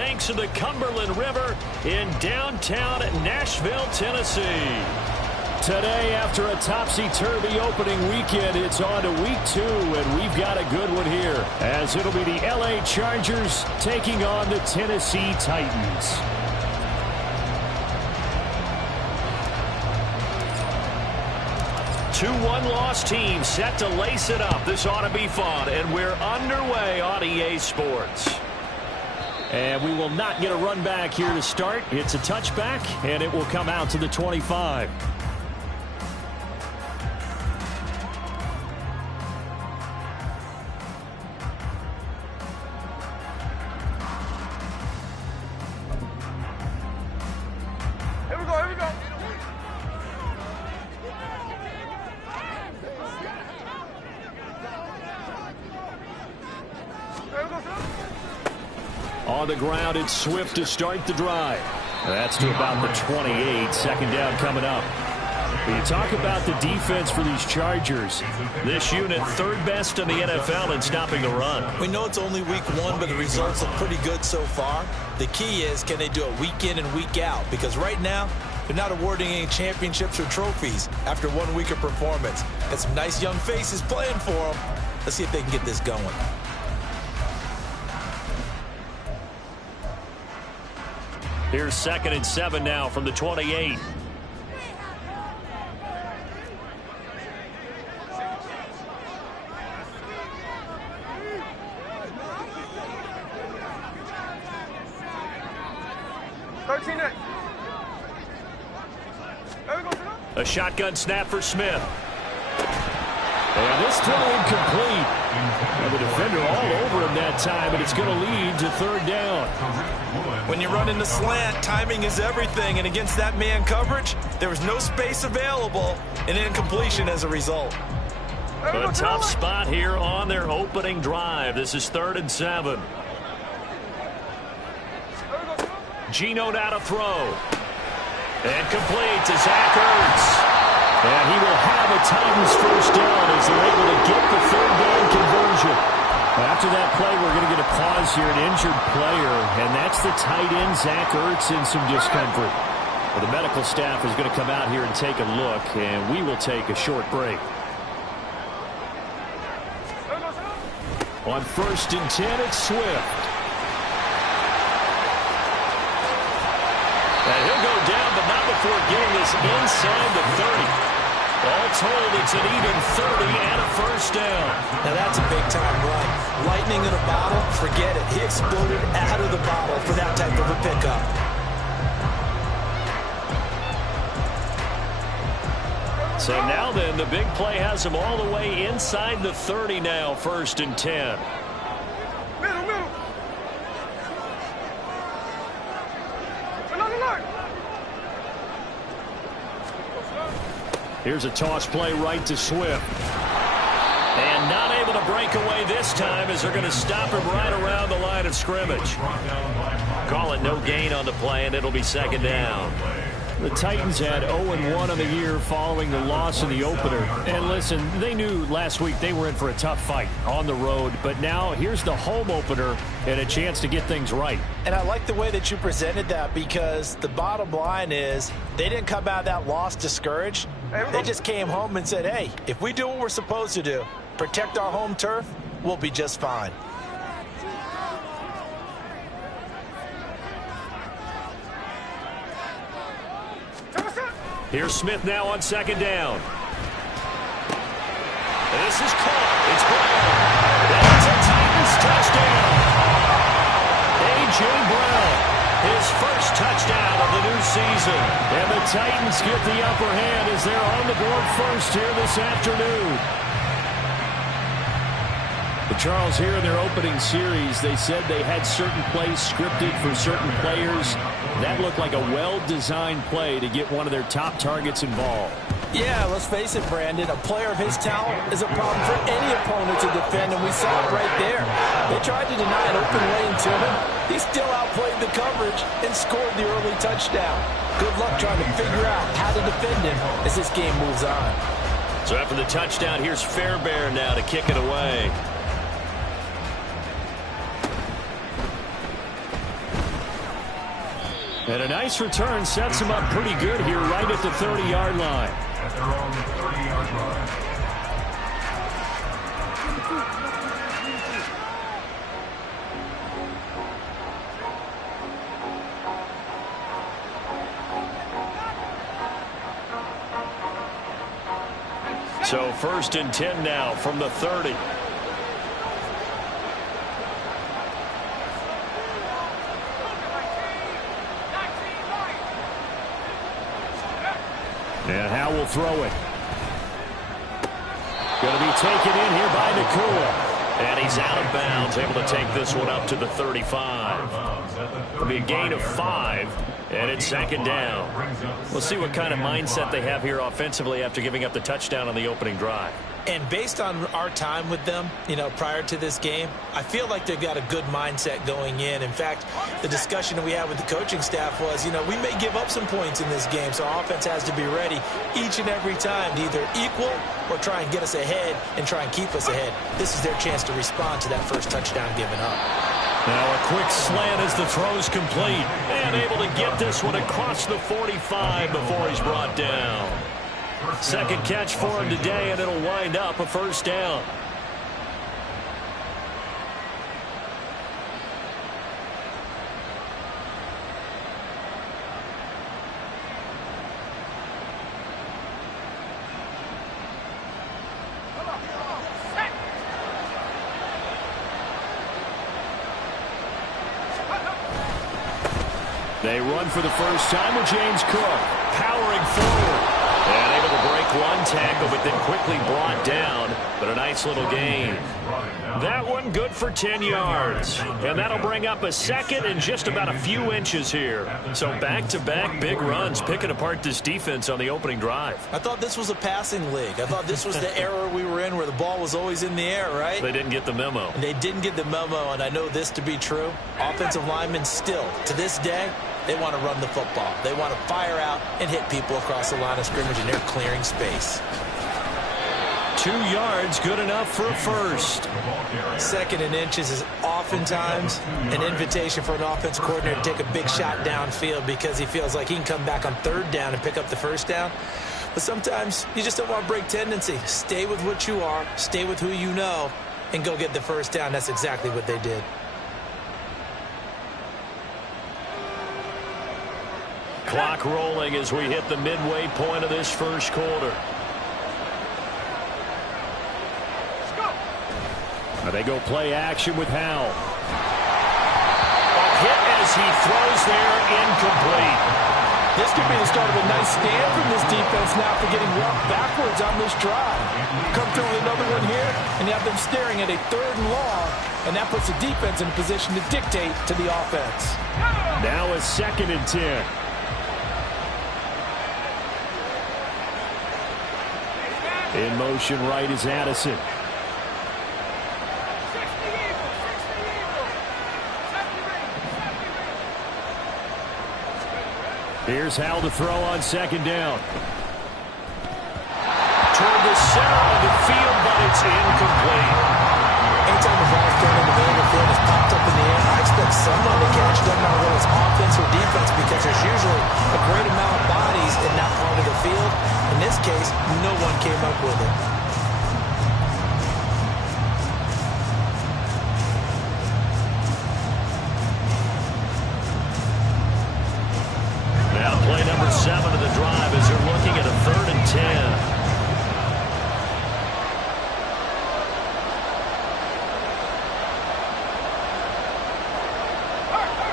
banks of the Cumberland River in downtown Nashville, Tennessee. Today, after a topsy-turvy opening weekend, it's on to week 2, and we've got a good one here, as it'll be the LA Chargers taking on the Tennessee Titans. Two one-loss teams set to lace it up. This ought to be fun, and we're underway on EA Sports. And we will not get a run back here to start. It's a touchback, and it will come out to the 25. On the ground, it's Swift to start the drive. That's to about the 28. Second down coming up. When you talk about the defense for these Chargers, this unit third best in the NFL in stopping the run. We know it's only week 1, but the results look pretty good so far. The key is, can they do it week in and week out? Because right now, they're not awarding any championships or trophies after 1 week of performance. Got some nice young faces playing for them. Let's see if they can get this going. Here's 2nd and 7 now from the 28. A shotgun snap for Smith. And this throw incomplete. And the defender all over him that time, and it's going to lead to 3rd down. When you run in the slant, timing is everything, and against that man coverage, there was no space available, and incompletion as a result. A tough spot here on their opening drive. This is 3rd and 7. Geno now to throw. And complete to Zach Ertz. And he will have a Titans first down as they're able to get the 3rd down conversion. After that play, we're going to get a pause here, an injured player, and that's the tight end, Zach Ertz, in some discomfort. Well, the medical staff is going to come out here and take a look, and we will take a short break. On 1st and 10, it's Swift. And he'll go down, but not before getting this inside the 30. All told, it's an even 30 and a first down. Now that's a big-time run. Lightning in a bottle, forget it. He exploded out of the bottle for that type of a pickup. So now then, the big play has him all the way inside the 30 now, 1st and 10. Here's a toss play right to Swift. And not able to break away this time as they're going to stop him right around the line of scrimmage. Call it no gain on the play, and it'll be 2nd down. The Titans had 0-1 on the year following the loss in the opener. And listen, they knew last week they were in for a tough fight on the road. But now here's the home opener and a chance to get things right. And I like the way that you presented that, because the bottom line is they didn't come out of that loss discouraged. They just came home and said, hey, if we do what we're supposed to do, protect our home turf, we'll be just fine. Here's Smith now on 2nd down. This is caught. It's Brown. That's a Titans touchdown. A.J. Brown, his first touchdown of the new season. And the Titans get the upper hand as they're on the board first here this afternoon. But Charles, here in their opening series, they said they had certain plays scripted for certain players. That looked like a well-designed play to get one of their top targets involved. Yeah, let's face it, Brandon. A player of his talent is a problem for any opponent to defend, and we saw it right there. They tried to deny an open lane to him. He still outplayed the coverage and scored the early touchdown. Good luck trying to figure out how to defend him as this game moves on. So after the touchdown, here's Fairbairn now to kick it away. And a nice return sets him up pretty good here right at the 30-yard line. At their own 30-yard line. So 1st and 10 now from the 30. And Howe will throw it. Going to be taken in here by Nakua. And he's out of bounds, able to take this one up to the 35. It'll be a gain of 5, and it's 2nd down. We'll see what kind of mindset they have here offensively after giving up the touchdown on the opening drive. And based on our time with them, prior to this game, I feel like they've got a good mindset going in. In fact, the discussion that we had with the coaching staff was, we may give up some points in this game, so our offense has to be ready each and every time to either equal or try and get us ahead and try and keep us ahead. This is their chance to respond to that first touchdown given up. Now a quick slant as the throw's complete. And able to get this one across the 45 before he's brought down. 2nd catch for him today, and it'll wind up a 1st down. They run for the first time with James Cook. Powering forward. And able to break one tackle, but then quickly brought down. But a nice little gain. That one good for 10 yards. And that'll bring up a 2nd and just about a few inches here. So back-to-back big runs, picking apart this defense on the opening drive. I thought this was a passing league. I thought this was the era we were in where the ball was always in the air, right? They didn't get the memo. And they didn't get the memo, and I know this to be true. Offensive linemen still, to this day, they want to run the football. They want to fire out and hit people across the line of scrimmage, and they're clearing space. 2 yards, good enough for a 1st. 2nd and inches is oftentimes an invitation for an offense coordinator to take a big shot downfield because he feels like he can come back on 3rd down and pick up the 1st down. But sometimes you just don't want to break tendency. Stay with what you are, stay with who you know, and go get the 1st down. That's exactly what they did. Clock rolling as we hit the midway point of this 1st quarter. They go play action with Howell. A hit as he throws there, incomplete. This could be the start of a nice stand from this defense now for getting walked backwards on this drive. Come through with another one here, and you have them staring at a 3rd and long, and that puts the defense in a position to dictate to the offense. Now a 2nd and 10. In motion right is Addison. Here's Howell to throw on 2nd down. Toward the center of the field, but it's incomplete. Anytime the ball's thrown in the middle of the field, it's popped up in the air, I expect someone to catch it, no matter whether it's offense or defense, because there's usually a great amount of bodies in that part of the field. In this case, no one came up with it. Now play number 7 of the drive as they're looking at a 3rd and 10.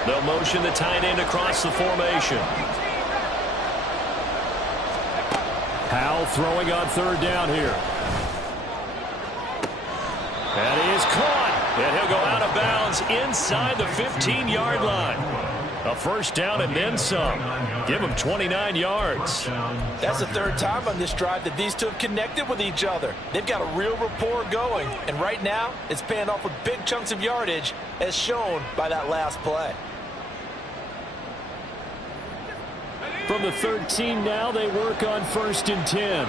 They'll motion the tight end across the formation. Howell throwing on 3rd down here. That is caught. And he'll go out of bounds inside the 15-yard line. A 1st down and then some. Give him 29 yards. That's the 3rd time on this drive that these two have connected with each other. They've got a real rapport going. And right now, it's paying off with big chunks of yardage, as shown by that last play. From the 13 now, they work on 1st and 10.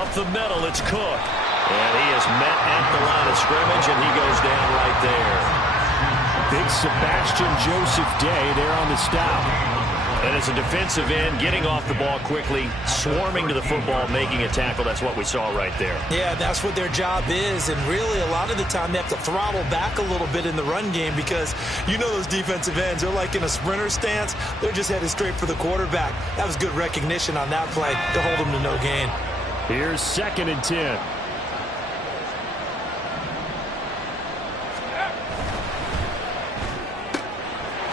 Up the middle, it's Cook. And he is met at the line of scrimmage, and he goes down right there. Big Sebastian Joseph Day there on the stop. And as a defensive end, getting off the ball quickly, swarming to the football, making a tackle, that's what we saw right there. Yeah, that's what their job is, and really a lot of the time they have to throttle back a little bit in the run game because you know those defensive ends, they're like in a sprinter stance. They're just headed straight for the quarterback. That was good recognition on that play to hold them to no gain. Here's 2nd and 10.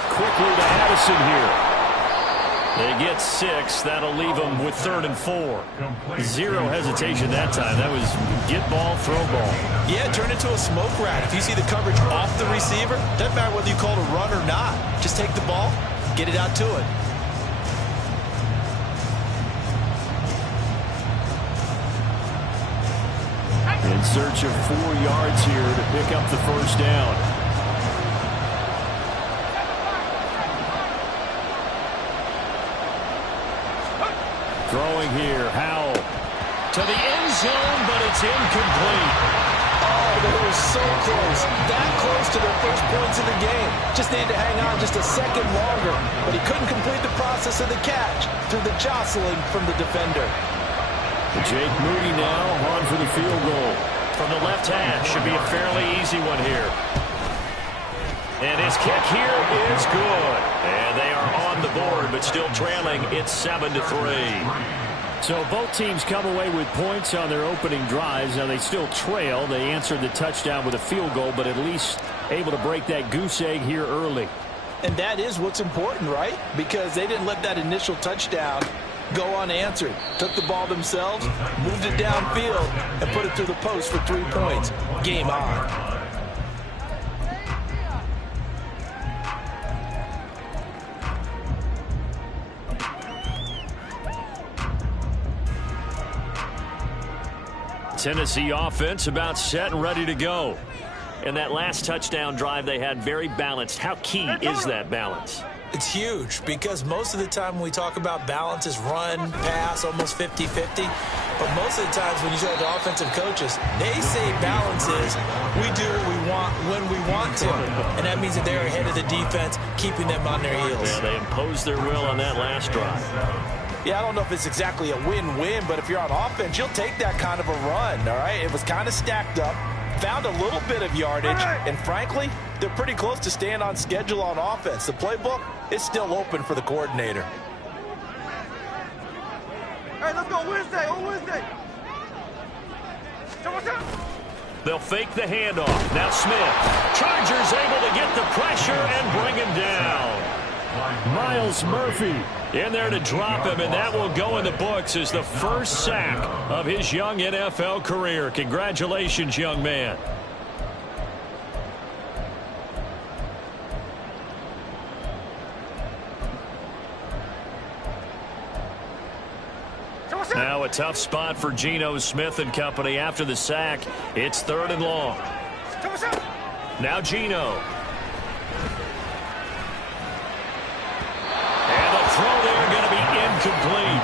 Quickly to Addison here. They get 6. That'll leave them with 3rd and 4. Zero hesitation that time. That was get ball, throw ball. Yeah, turn into a smoke rat. If you see the coverage off the receiver, doesn't matter whether you call it a run or not. Just take the ball, get it out to it. In search of 4 yards here to pick up the first down. Throwing here, Howell. To the end zone, but it's incomplete. Oh, they were so close. That close to their first points of the game. Just needed to hang on just a second longer. But he couldn't complete the process of the catch through the jostling from the defender. Jake Moody now on for the field goal. From the left hash, should be a fairly easy one here. And his kick here is good. And they are on the board, but still trailing. It's 7-3. So both teams come away with points on their opening drives. Now they still trail. They answered the touchdown with a field goal, but at least able to break that goose egg here early. And that is what's important, right? Because they didn't let that initial touchdown go unanswered. Took the ball themselves, moved it downfield, and put it through the post for 3 points. Game on. Tennessee offense about set and ready to go. And that last touchdown drive they had very balanced. How key is that balance? It's huge because most of the time when we talk about balance is run, pass, almost 50-50. But most of the times when you talk to offensive coaches, they say balance is we do what we want when we want to. And that means that they're ahead of the defense, keeping them on their heels. Yeah, they imposed their will on that last drive. Yeah, I don't know if it's exactly a win-win, but if you're on offense, you'll take that kind of a run, all right? It was kind of stacked up, found a little bit of yardage, and frankly, they're pretty close to staying on schedule on offense. The playbook is still open for the coordinator. Hey, let's go Wednesday, on Wednesday. They'll fake the handoff. Now Smith. Chargers able to get the pressure and bring him down. Miles Murphy in there to drop him, and that will go in the books as the first sack of his young NFL career. Congratulations, young man. Now a tough spot for Geno Smith and company after the sack. It's 3rd and long. Now Geno. And the throw there going to be incomplete.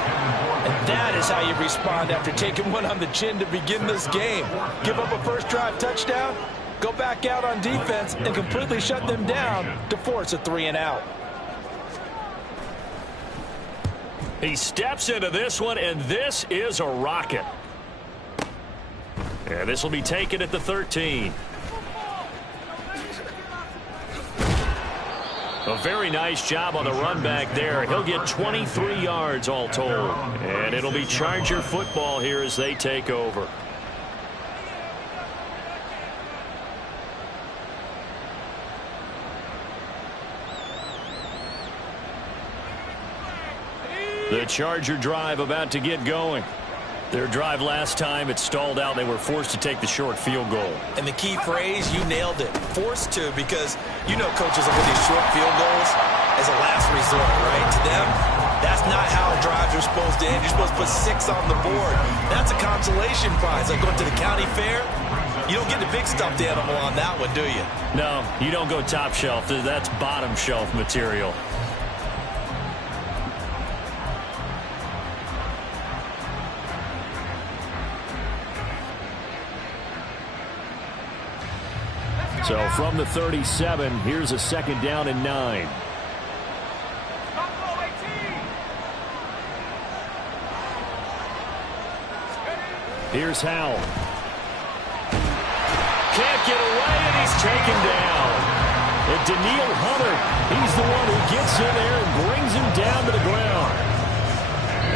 And that is how you respond after taking one on the chin to begin this game. Give up a first drive touchdown, go back out on defense, and completely shut them down to force a 3-and-out. He steps into this one, and this is a rocket. And this will be taken at the 13. A very nice job on the run back there. He'll get 23 yards all told. And it'll be Charger football here as they take over. The Charger drive about to get going. Their drive last time, it stalled out. They were forced to take the short field goal. And the key phrase, you nailed it. Forced to, because you know coaches look at these short field goals as a last resort, right? To them, that's not how drives are supposed to end. You're supposed to put 6 on the board. That's a consolation prize. Like going to the county fair, you don't get the big stuffed animal on that one, do you? No, you don't go top shelf. That's bottom shelf material. So from the 37, here's a 2nd down and 9. Here's Howell. Can't get away, and he's taken down. And Daniil Hunter, he's the one who gets in there and brings him down to the ground.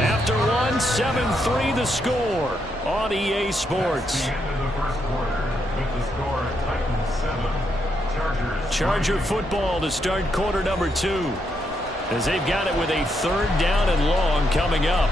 After one, 7-3 the score on EA Sports. The end of the first quarter with the score Titans 7, Chargers. Charger football to start quarter number 2, as they've got it with a 3rd down and long coming up.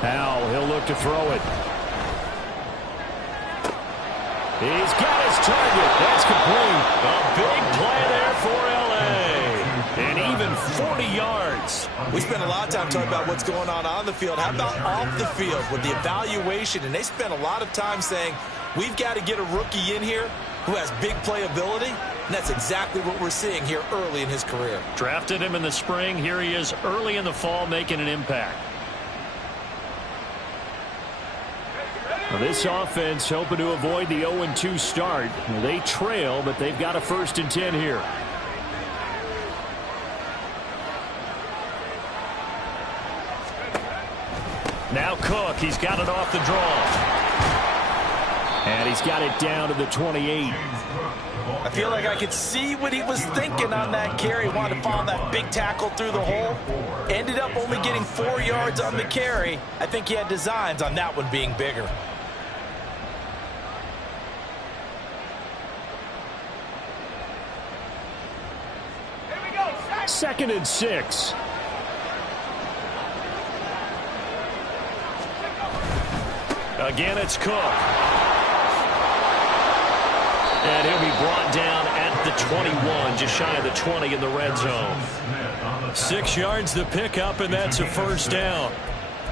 Howell, he'll look to throw it. He's got his target. That's complete. A big play there for L.A. And even 40 yards. We spent a lot of time talking about what's going on the field. How about off the field with the evaluation? And they spent a lot of time saying, we've got to get a rookie in here who has big playability. And that's exactly what we're seeing here early in his career. Drafted him in the spring. Here he is early in the fall making an impact. Now this offense hoping to avoid the 0-2 start. They trail, but they've got a 1st and 10 here. Now Cook, he's got it off the draw. And he's got it down to the 28. I feel like I could see what he was thinking on that carry. Wanted to follow that big tackle through the hole. Ended up only getting 4 yards on the carry. I think he had designs on that one being bigger. Second and 6. Again, it's Cook. And he'll be brought down at the 21, just shy of the 20 in the red zone. 6 yards the pickup, and that's a 1st down.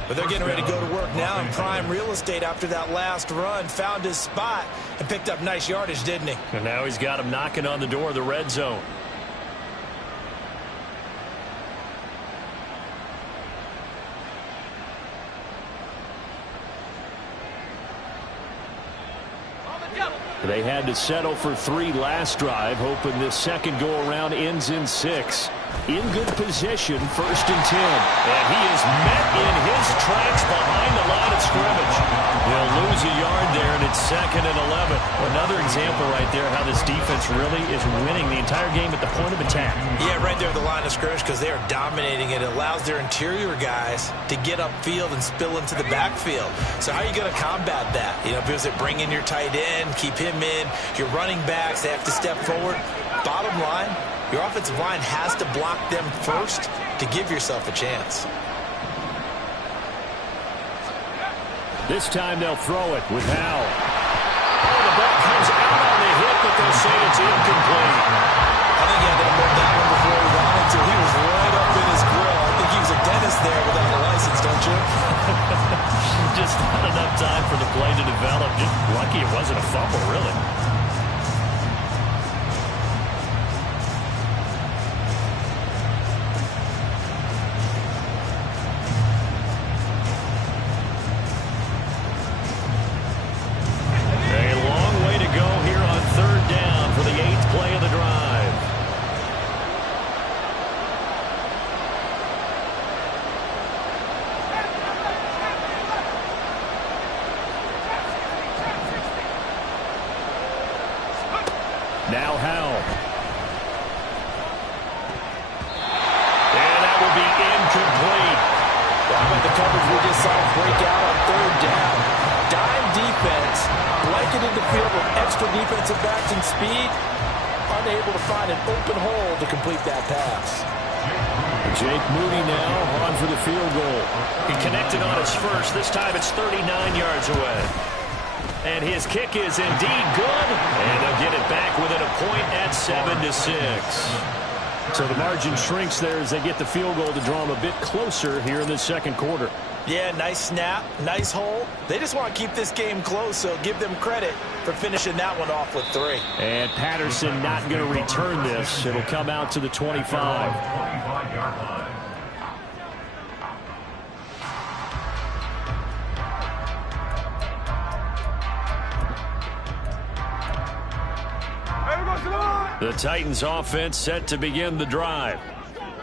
But they're getting ready to go to work now in prime real estate after that last run. Found his spot and picked up nice yardage, didn't he? And now he's got him knocking on the door of the red zone. They had to settle for 3 last drive, hoping this second go-around ends in 6. In good position, 1st and 10. And he is met in his tracks behind the line of scrimmage. He'll lose a yard there, and it's 2nd and 11. Another example right there how this defense really is winning the entire game at the point of attack. Yeah, right there at the line of scrimmage because they are dominating it. It allows their interior guys to get upfield and spill into the backfield. So how are you going to combat that? You know, because it bring in your tight end, keep him in. Your running backs, they have to step forward. Bottom line, your offensive line has to block them first to give yourself a chance. This time they'll throw it with Howell. Oh, the ball comes out on the hit, but they'll say it's incomplete. I think he had to move that one before he wanted to. He was right up in his grill. I think he was a dentist there without a license, don't you? Just not enough time for the play to develop. Just lucky it wasn't a fumble, really. Now Howell. And that will be incomplete. How about the coverage we just saw break out on 3rd down? Dime defense, blanketed the field with extra defensive backs and speed, unable to find an open hole to complete that pass. Jake Moody now on for the field goal. He connected on his first. This time it's 39 yards away. And his kick is indeed good. And they'll get it back within a point at 7-6. So the margin shrinks there as they get the field goal to draw them a bit closer here in the second quarter. Yeah, nice snap, nice hole. They just want to keep this game close, so give them credit for finishing that one off with 3. And Patterson not going to return this. It'll come out to the 25. The Titans offense set to begin the drive.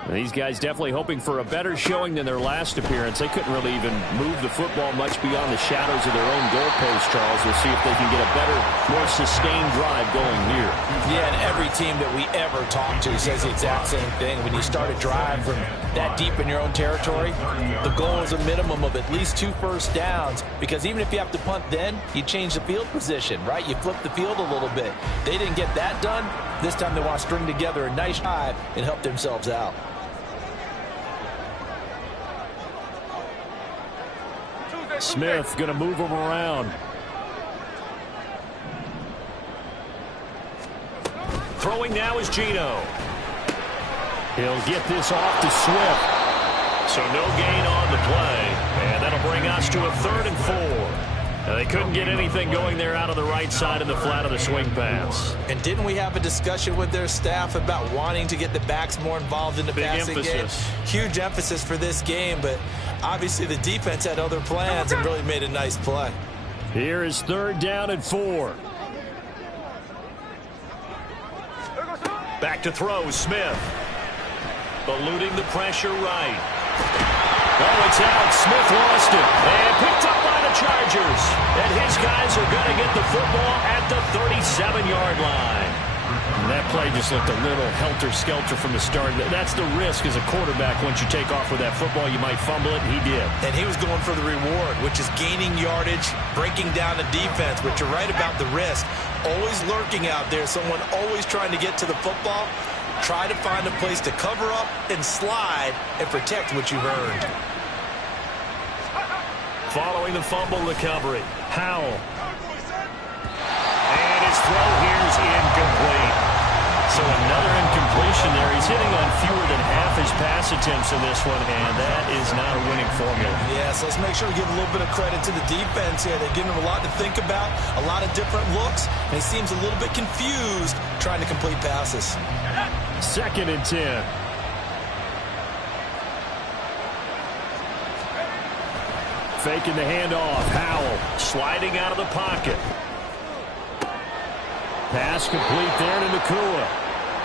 And these guys definitely hoping for a better showing than their last appearance. They couldn't really even move the football much beyond the shadows of their own goalpost, Charles. We'll see if they can get a better, more sustained drive going here. Yeah, and every team that we ever talk to says the exact same thing. When you start a drive from that deep in your own territory, the goal is a minimum of at least 2 first downs, because even if you have to punt then, you change the field position, right? You flip the field a little bit. They didn't get that done. This time they want to string together a nice drive and help themselves out. Smith going to move him around. Throwing now is Geno. He'll get this off to Swift. So no gain on the play. And that'll bring us to a 3rd and 4. Now, they couldn't get anything going there out of the right side of the flat of the swing pass. And didn't we have a discussion with their staff about wanting to get the backs more involved in the passing game? Huge emphasis for this game, but obviously the defense had other plans and really made a nice play. Here is 3rd down and 4. Back to throw, Smith. Eluding the pressure right. Oh, it's out. Smith lost it. And picked up by the Chargers. And his guys are going to get the football at the 37-yard line. And that play just looked a little helter-skelter from the start. That's the risk as a quarterback. Once you take off with that football, you might fumble it, and he did. And he was going for the reward, which is gaining yardage, breaking down the defense. But you're right about the risk. Always lurking out there, someone always trying to get to the football. Try to find a place to cover up and slide and protect what you've earned. Following the fumble recovery, Howell. And his throw here is incomplete. So another incompletion there. He's hitting on fewer than half his pass attempts in this one, and that is not a winning formula. Yeah, so let's make sure we give a little bit of credit to the defense here. They're giving him a lot to think about, a lot of different looks, and he seems a little bit confused trying to complete passes. 2nd and 10. Faking the handoff. Howell sliding out of the pocket. Pass complete there to Nakua.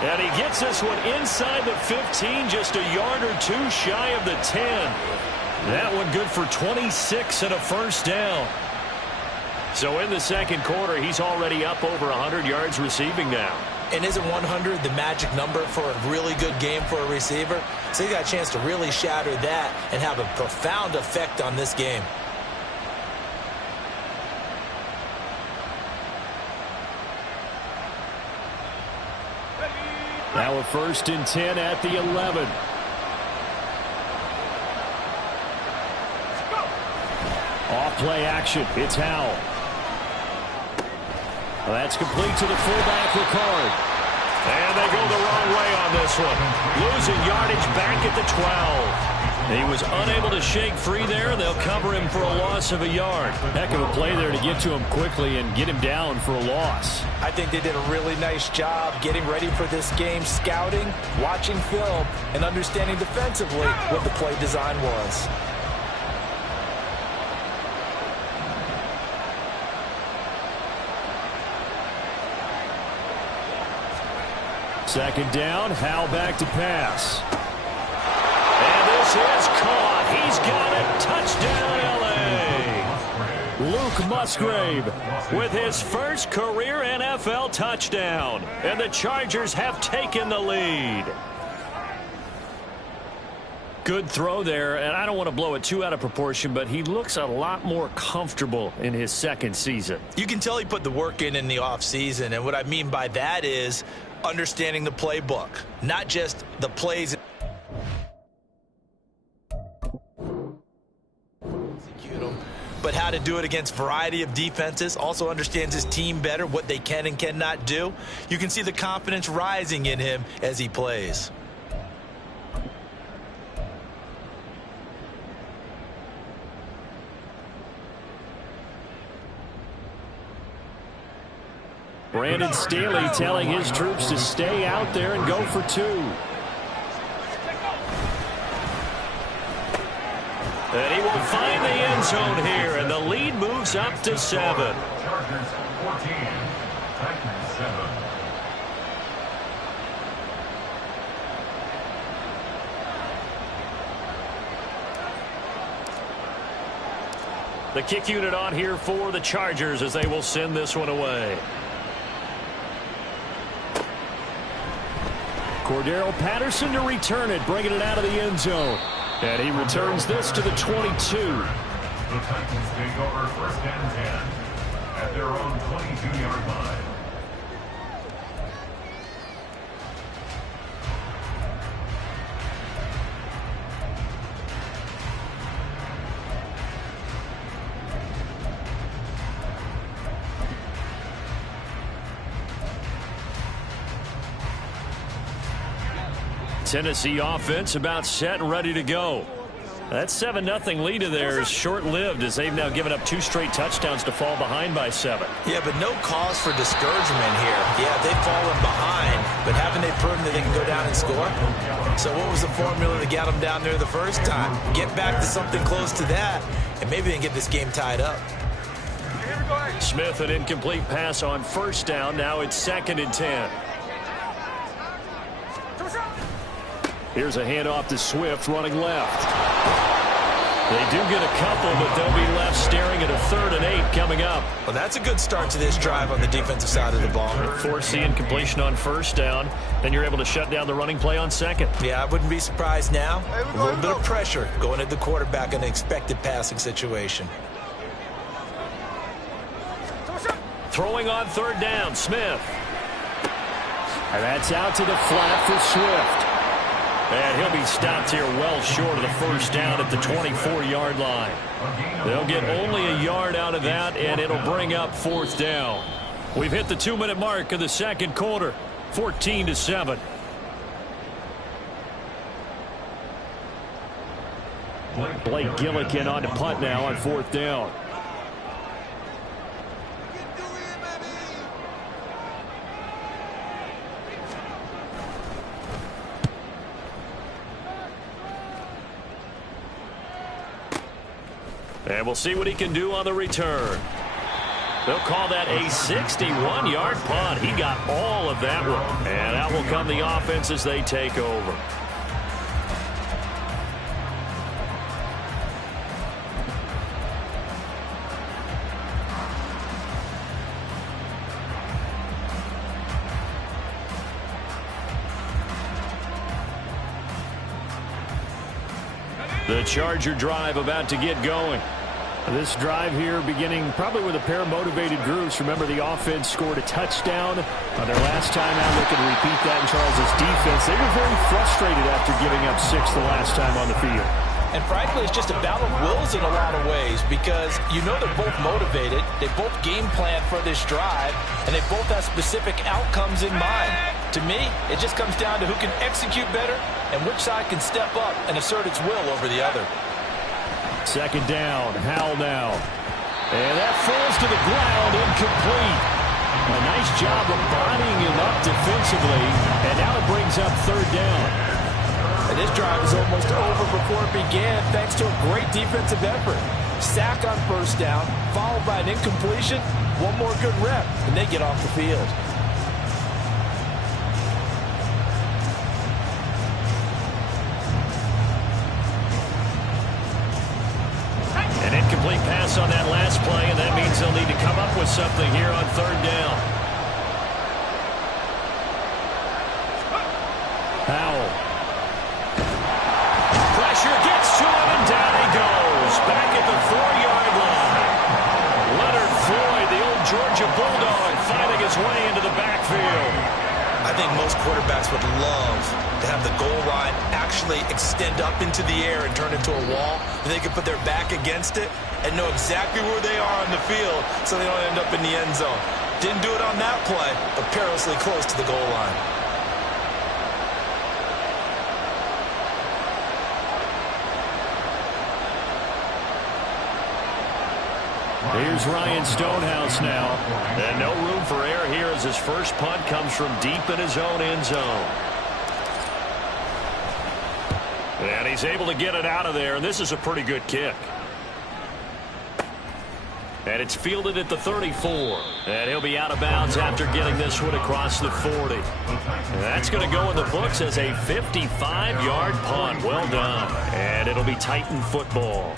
And he gets this one inside the 15, just a yard or 2 shy of the 10. That one good for 26 and a first down. So in the second quarter, he's already up over 100 yards receiving now. And isn't 100 the magic number for a really good game for a receiver? So he got a chance to really shatter that and have a profound effect on this game. Now a 1st and 10 at the 11. Off play action. It's Howell. Well, that's complete to the fullback, Ricard. And they go the wrong way on this one. Losing yardage back at the 12. He was unable to shake free there, and they'll cover him for a loss of a yard. Heck of a play there to get to him quickly and get him down for a loss. I think they did a really nice job getting ready for this game, scouting, watching film, and understanding defensively what the play design was. Second down, Howell back to pass. And this is caught. He's got it. Touchdown, L.A. Luke Musgrave with his first career NFL touchdown. And the Chargers have taken the lead. Good throw there, and I don't want to blow it too out of proportion, but he looks a lot more comfortable in his second season. You can tell he put the work in the offseason, and what I mean by that is understanding the playbook, not just the plays, execute them, but how to to do it against a variety of defenses, also understands his team better, what they can and cannot do. You can see the confidence rising in him as he plays. Brandon Staley telling his troops to stay out there and go for two. And he will find the end zone here, and the lead moves up to 7. Chargers 14, Titans 7. The kick unit on here for the Chargers as they will send this one away. Cordero Patterson to return it, bringing it out of the end zone. And he returns this to the 22. The Titans take over first and 10 at their own 22-yard line. Tennessee offense about set and ready to go. That 7-0 lead of theirs short-lived as they've now given up 2 straight touchdowns to fall behind by 7. Yeah, but no cause for discouragement here. Yeah, they've fallen behind, but haven't they proven that they can go down and score? So what was the formula that got them down there the first time? Get back to something close to that, and maybe they can get this game tied up. Smith, an incomplete pass on first down. Now it's 2nd and 10. Here's a handoff to Swift running left. They do get a couple, but they'll be left staring at a 3rd and 8 coming up. Well, that's a good start to this drive on the defensive side of the ball. Force the incompletion on first down, then you're able to shut down the running play on 2nd. Yeah, I wouldn't be surprised now. A little bit of pressure going at the quarterback in an expected passing situation. Throwing on 3rd down, Smith. And that's out to the flat for Swift. And he'll be stopped here well short of the first down at the 24-yard line. They'll get only a yard out of that, and it'll bring up 4th down. We've hit the 2-minute mark of the second quarter, 14-7. Blake Gillikin on to punt now on 4th down. And we'll see what he can do on the return. They'll call that a 61-yard punt. He got all of that one. And out will come the offense as they take over. The Charger drive about to get going. This drive here beginning probably with a pair of motivated groups. Remember, the offense scored a touchdown on their last time out. They can repeat that in Charles' defense. They were very frustrated after giving up 6 the last time on the field. And frankly, it's just a battle of wills in a lot of ways because you know they're both motivated. They both game plan for this drive, and they both have specific outcomes in mind. To me, it just comes down to who can execute better and which side can step up and assert its will over the other. 2nd down, Howell now. And that falls to the ground, incomplete. A nice job of bodying him up defensively, and now it brings up 3rd down. And this drive is almost over before it began thanks to a great defensive effort. Sack on first down, followed by an incompletion, one more good rep, and they get off the field. An incomplete pass on that last play, and that means they'll need to come up with something here on 3rd down. Howell. Pressure gets to him, and down he goes. Back at the 4-yard line. Leonard Floyd, the old Georgia Bulldog, finding his way into the backfield. I think most quarterbacks would love to have the goal line actually extend up into the air and turn into a wall. And they can put their back against it and know exactly where they are on the field so they don't end up in the end zone. Didn't do it on that play, but perilously close to the goal line. Here's Ryan Stonehouse now. And no room for error here as his first punt comes from deep in his own end zone. And he's able to get it out of there, and this is a pretty good kick. And it's fielded at the 34. And he'll be out of bounds after getting this one across the 40. And that's going to go in the books as a 55-yard punt. Well done. And it'll be Titan football.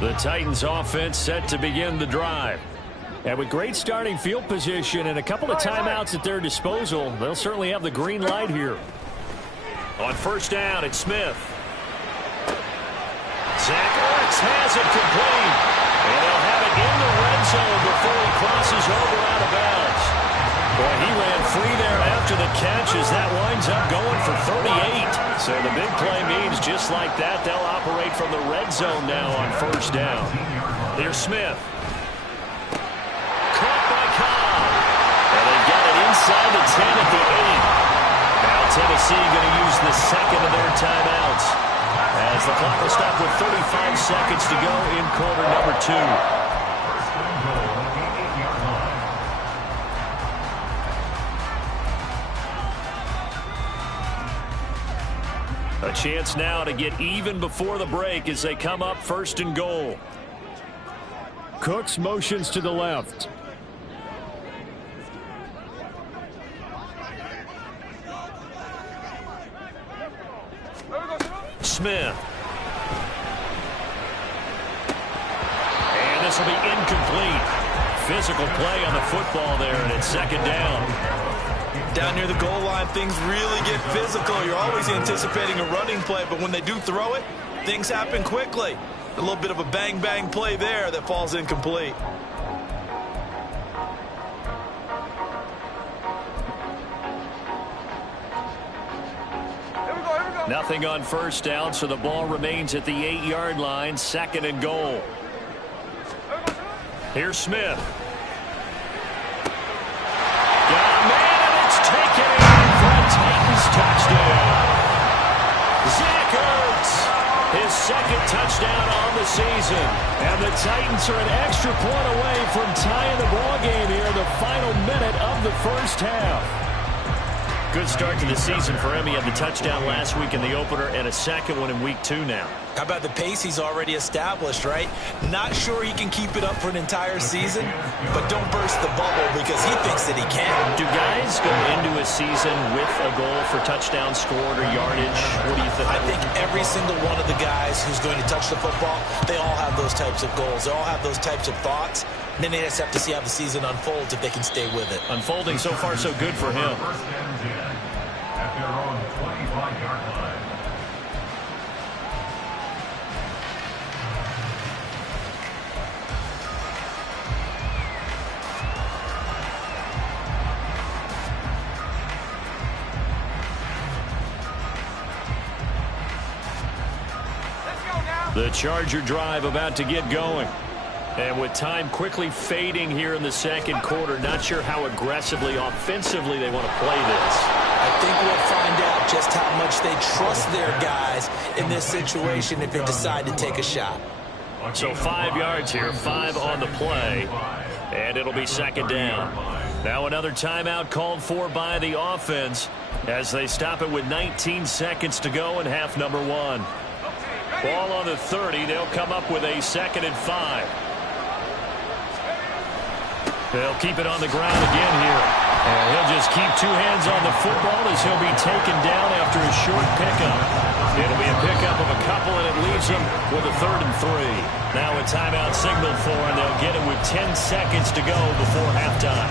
The Titans offense set to begin the drive. And with great starting field position and a couple of timeouts at their disposal, they'll certainly have the green light here. On first down, it's Smith. Zach Ertz has it complete. And they'll have it in the red zone before he crosses over out of bounds. Boy, he ran free there after the catch as that winds up going for 38. So the big play means just like that, they'll operate from the red zone now on first down. Here's Smith. Caught by Cobb. And they got it inside the 10 at the 8. Now Tennessee going to use the second of their timeouts, as the clock will stop with 35 seconds to go in quarter number 2. A chance now to get even before the break as they come up first and goal. Cooks motions to the left. Smith. And this will be incomplete. Physical play on the football there, and it's second down. Down near the goal line, things really get physical. You're always anticipating a running play, but when they do throw it, things happen quickly. A little bit of a bang-bang play there that falls incomplete. Nothing on first down, so the ball remains at the 8-yard line, second and goal. Here's Smith. Got a man, and it's taken in for a Titans touchdown. Zach Ertz, his second touchdown on the season. And the Titans are an extra point away from tying the ball game here in the final minute of the first half. Good start to the season for him. He had the touchdown last week in the opener and a second one in week 2 now. How about the pace he's already established, right? Not sure he can keep it up for an entire season, but don't burst the bubble because he thinks that he can. Do guys go into a season with a goal for touchdown scored or yardage? What do you think? I think every single one of the guys who's going to touch the football, they all have those types of goals. They all have those types of thoughts. And then they just have to see how the season unfolds if they can stay with it. Unfolding so far so good for him. At their own 25-yard line. The Charger drive about to get going. And with time quickly fading here in the second quarter, not sure how aggressively, offensively they want to play this. I think we'll find out just how much they trust their guys in this situation if they decide to take a shot. So 5 yards here, 5 on the play, and it'll be second down. Now another timeout called for by the offense as they stop it with 19 seconds to go in half number 1. Ball on the 30, they'll come up with a 2nd and 5. They'll keep it on the ground again here. And he'll just keep 2 hands on the football as he'll be taken down after a short pickup. It'll be a pickup of a couple, and it leaves them with a 3rd and 3. Now a timeout signaled for, and they'll get it with 10 seconds to go before halftime.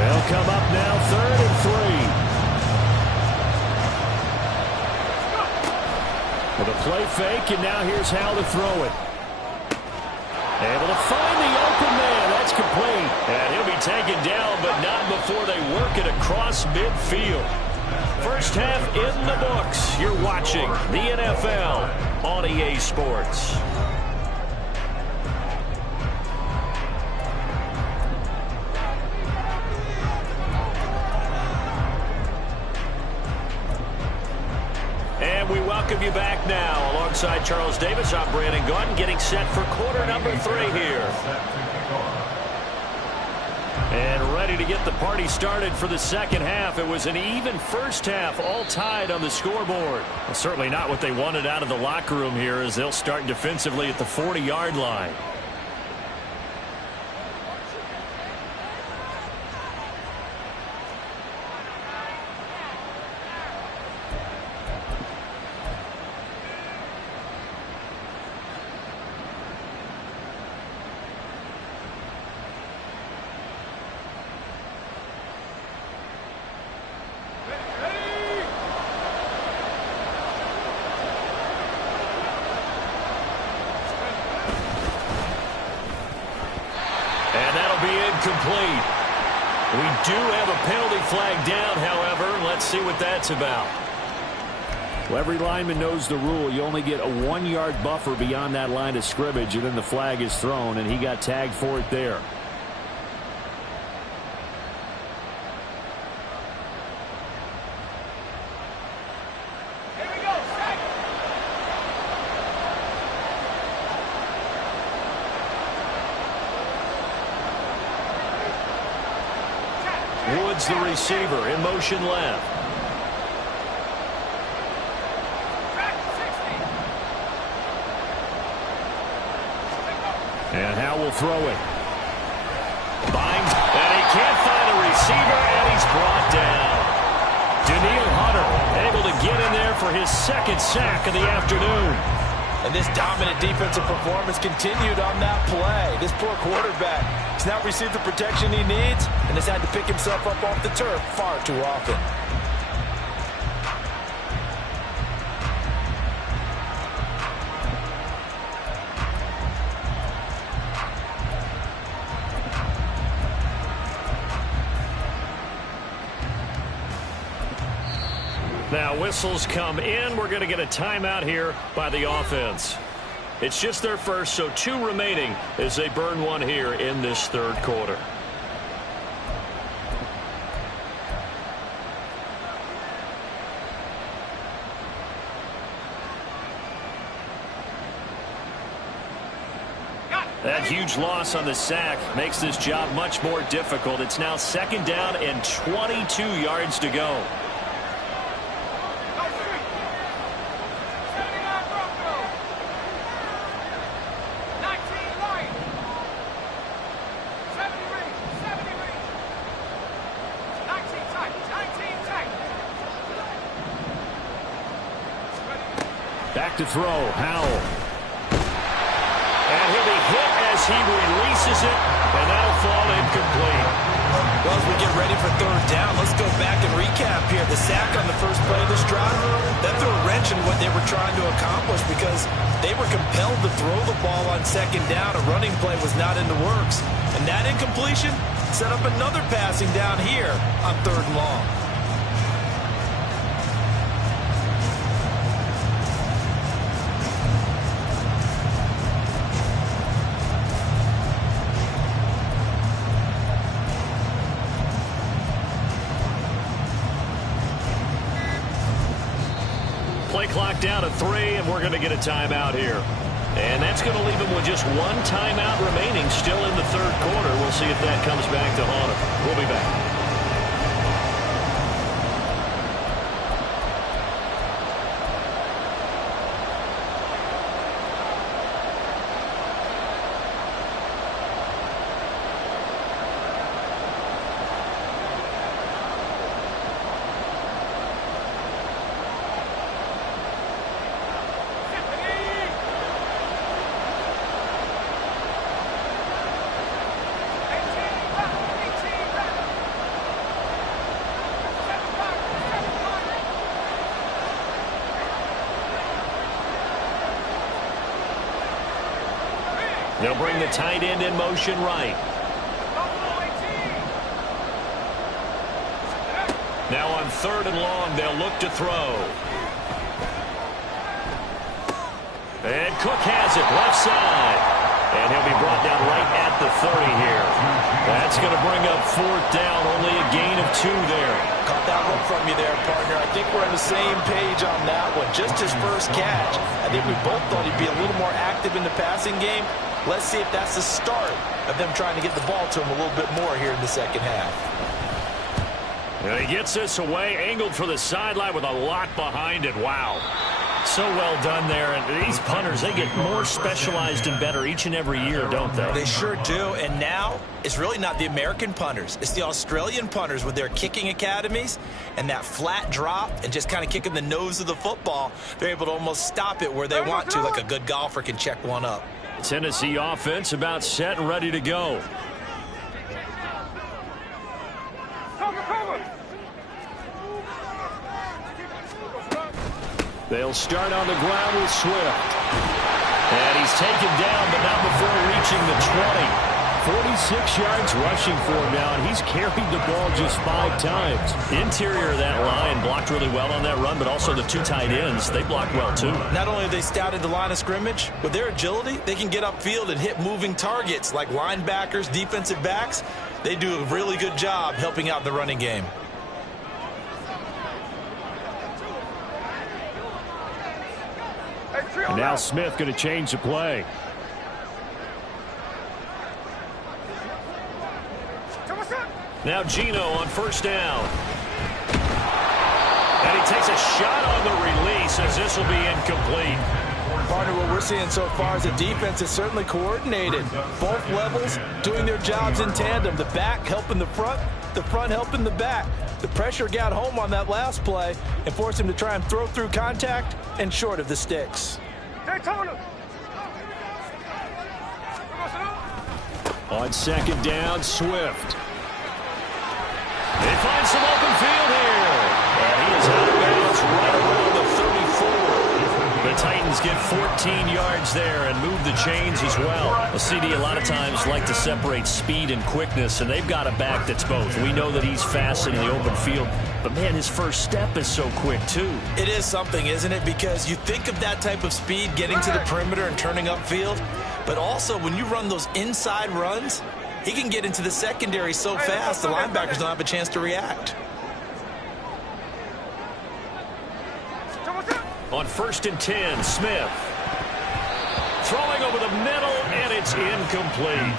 They'll come up now 3rd and 3. With a play fake, and now here's how to throw it. Able to find the open man. That's complete. And he'll be taken down, but not before they work it across midfield. First half in the books. You're watching the NFL on EA Sports. And we welcome you back now. Alongside Charles Davis, I'm Brandon Gaudin, getting set for quarter number 3 here. And ready to get the party started for the second half. It was an even first half, all tied on the scoreboard. Well, certainly not what they wanted out of the locker room here, as they'll start defensively at the 40-yard line. Complete. We do have a penalty flag down, however. Let's see what that's about. Well, every lineman knows the rule. You only get a 1-yard buffer beyond that line of scrimmage, and then the flag is thrown, and he got tagged for it there. Woods, the receiver, in motion left. And Howe will throw it. Binds, and he can't find a receiver, and he's brought down. Daniil Hunter able to get in there for his second sack of the afternoon. And this dominant defensive performance continued on that play. This poor quarterback has not received the protection he needs and has had to pick himself up off the turf far too often. Now whistles come in. We're going to get a timeout here by the offense. It's just their first, so 2 remaining as they burn one here in this third quarter. That huge loss on the sack makes this job much more difficult. It's now second down and 22 yards to go. Back to throw, Howell. And he'll be hit as he releases it, and that'll fall incomplete. Well, as we get ready for third down, let's go back and recap here. The sack on the first play of this drive, that threw a wrench in what they were trying to accomplish because they were compelled to throw the ball on second down. A running play was not in the works. And that incompletion set up another passing down here on third and long. Play clock down to 3, and we're going to get a timeout here. And that's going to leave him with just 1 timeout remaining still in the third quarter. We'll see if that comes back to haunt him. We'll be back. They'll bring the tight end in motion right. Now on 3rd and long, they'll look to throw. And Cook has it left side. And he'll be brought down right at the 30 here. That's going to bring up 4th down, only a gain of 2 there. Caught that one from you there, partner. I think we're on the same page on that one. Just his first catch. I think we both thought he'd be a little more active in the passing game. Let's see if that's the start of them trying to get the ball to him a little bit more here in the second half. And he gets this away, angled for the sideline with a lot behind it. Wow. So well done there. And these punters, they get more specialized and better each and every year, don't they? They sure do. And now it's really not the American punters. It's the Australian punters with their kicking academies and that flat drop and just kind of kicking the nose of the football. They're able to almost stop it where they want to, like a good golfer can check one up. Tennessee offense about set and ready to go. They'll start on the ground with Swift. And he's taken down, but not before reaching the 20. 46 yards rushing for him now, and he's carried the ball just 5 times. Interior of that line blocked really well on that run, but also the 2 tight ends, they blocked well too. Not only have they scouted the line of scrimmage, with their agility, they can get upfield and hit moving targets like linebackers, defensive backs. They do a really good job helping out the running game. And now Smith going to change the play. Now Gino on 1st down. And he takes a shot on the release as this will be incomplete. Partner, what we're seeing so far is the defense is certainly coordinated. Both levels doing their jobs in tandem. The back helping the front helping the back. The pressure got home on that last play and forced him to try and throw through contact and short of the sticks. On 2nd down, Swift. They find some open field here. And he is out of bounds right around the 34. The Titans get 14 yards there and move the chains as well. A CD a lot of times like to separate speed and quickness, and they've got a back that's both. We know that he's fast in the open field, but man, his first step is so quick too. It is something, isn't it? Because you think of that type of speed getting to the perimeter and turning upfield, but also when you run those inside runs, he can get into the secondary so fast the linebackers don't have a chance to react. On 1st and 10, Smith. Throwing over the middle, and it's incomplete.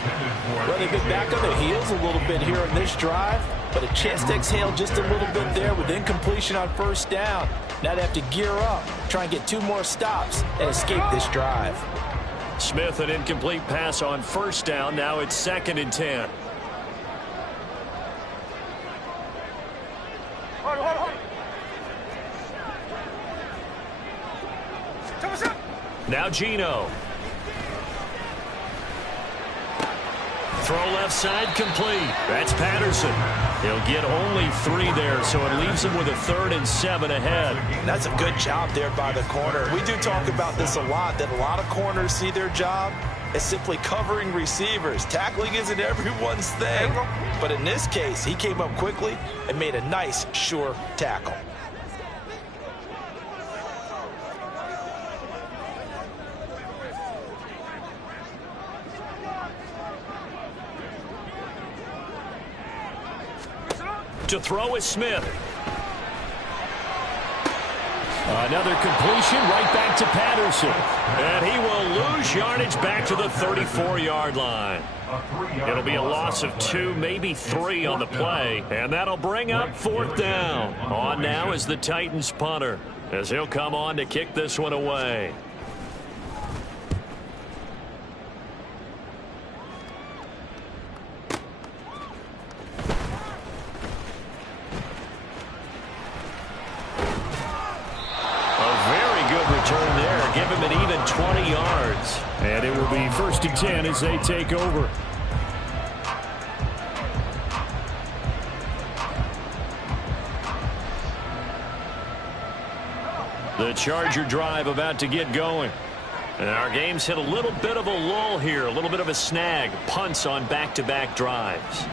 Well, they've been back on their heels a little bit here on this drive, but a chance to exhale just a little bit there with incompletion on 1st down. Now they have to gear up, try and get 2 more stops and escape this drive. Smith, an incomplete pass on 1st down. Now it's 2nd and 10. Now Gino. Throw left side complete. That's Patterson. He'll get only 3 there, so it leaves him with a 3rd and 7 ahead. That's a good job there by the corner. We do talk about this a lot, that a lot of corners see their job as simply covering receivers. Tackling isn't everyone's thing. But in this case, he came up quickly and made a nice, sure tackle. To throw is Smith. Another completion right back to Patterson. And he will lose yardage back to the 34-yard line. It'll be a loss of 2, maybe 3 on the play. And that'll bring up 4th down. On now is the Titans punter, as he'll come on to kick this one away. Return there, give him an even 20 yards. And it will be 1st and 10 as they take over. The Charger drive about to get going. And our game's hit a little bit of a lull here, a little bit of a snag. Punts on back-to-back drives.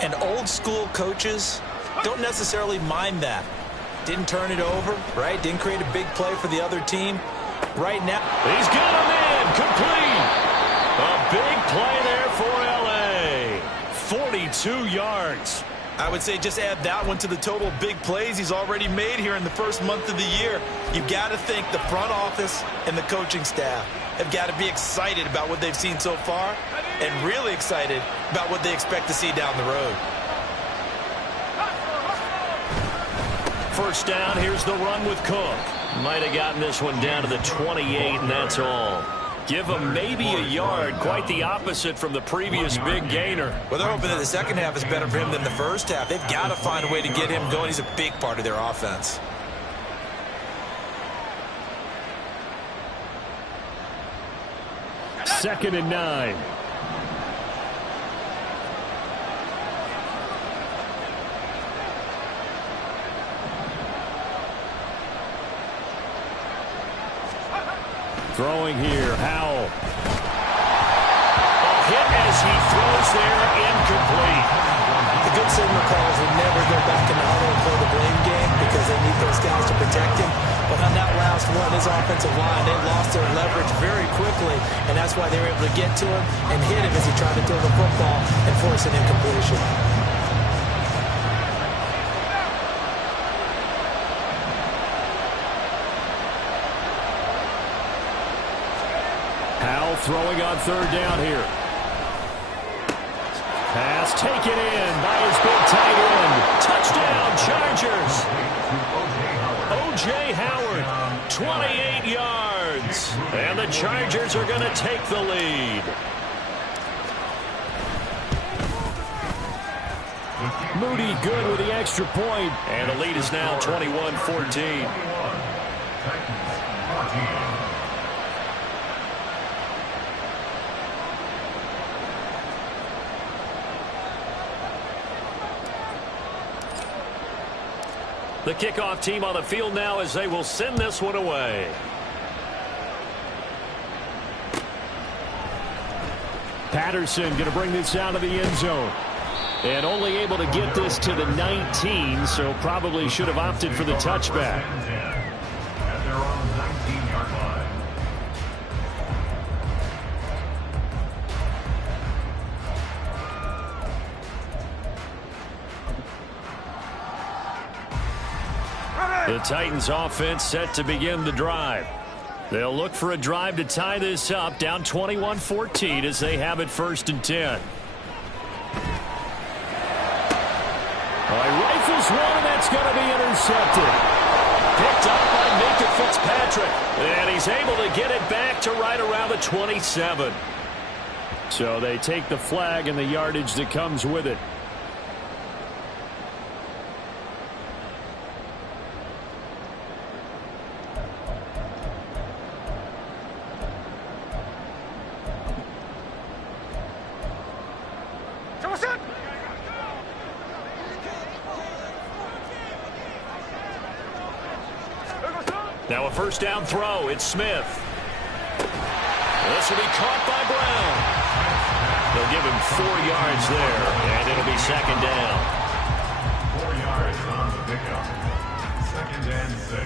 And old-school coaches don't necessarily mind that. Didn't turn it over, right? Didn't create a big play for the other team. Right now, he's got him in, complete. A big play there for L.A. 42 yards. I would say just add that one to the total big plays he's already made here in the first month of the year. You've got to think the front office and the coaching staff have got to be excited about what they've seen so far and really excited about what they expect to see down the road. First down, here's the run with Cook. Might have gotten this one down to the 28, and that's all. Give him maybe a yard. Quite the opposite from the previous big gainer. Well, they're hoping that the second half is better for him than the first half. They've got to find a way to get him going. He's a big part of their offense. Second and 9. Throwing here, Howell. A hit as he throws there, incomplete. The good signal calls will never go back in the huddle and play the blame game because they need those guys to protect him. But on that last one, his offensive line, they lost their leverage very quickly, and that's why they were able to get to him and hit him as he tried to throw the football and force an incompletion. Throwing on third down here. Pass taken in by his big tight end. Touchdown, Chargers. O.J. Howard, 28 yards. And the Chargers are going to take the lead. Moody good with the extra point. And the lead is now 21-14. The kickoff team on the field now as they will send this one away. Patterson going to bring this out of the end zone. And only able to get this to the 19, so probably should have opted for the touchback. At their own 19-yard line. The Titans offense set to begin the drive. They'll look for a drive to tie this up, down 21-14 as they have it first and 10. He rifles one, and that's going to be intercepted. Picked up by Minka Fitzpatrick. And he's able to get it back to right around the 27. So they take the flag and the yardage that comes with it. Now a first down throw. It's Smith. This will be caught by Brown. They'll give him 4 yards there, and it'll be second down. 4 yards on the pickup. Second and 6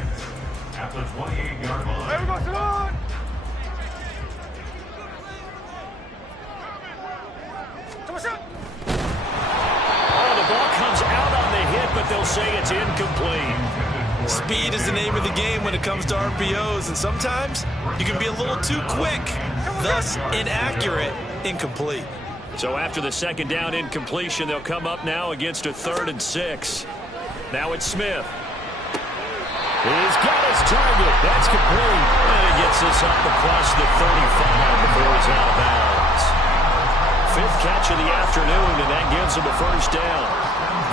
at the 28-yard line. Hey, we go, Simone! Oh, the ball comes out on the hit, but they'll say it's incomplete. Speed is the name of the game when it comes to RPOs, and sometimes you can be a little too quick, thus inaccurate, incomplete. So after the second down incompletion, they'll come up now against a 3rd and 6. Now it's Smith. He's got his target. That's complete. And he gets this up across the 35 before he's out of bounds. 5th catch of the afternoon, and that gives him a first down.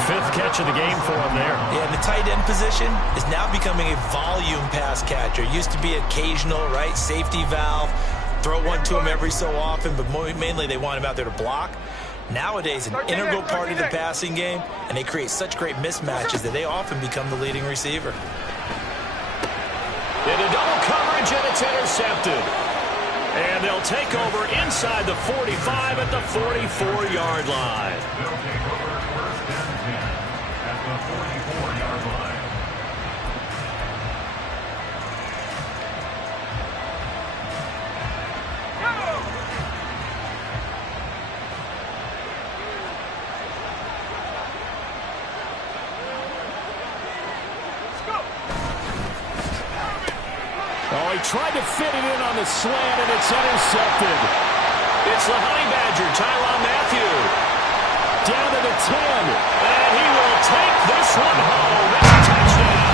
5th catch of the game for him there. Yeah, and the tight end position is now becoming a volume pass catcher. Used to be occasional, right? Safety valve. Throw one to him every so often, but mainly they want him out there to block. Nowadays, an integral part of the passing game, and they create such great mismatches that they often become the leading receiver. Into double coverage, and it's intercepted. And they'll take over inside the 45 at the 44-yard line. They'll take over first and 10 at the 44-yard line. Oh, he tried to fit it in on the slant, and it's intercepted. It's the Honey Badger, Tyrann Mathieu. Down to the 10. And he will take this one home. It's a touchdown.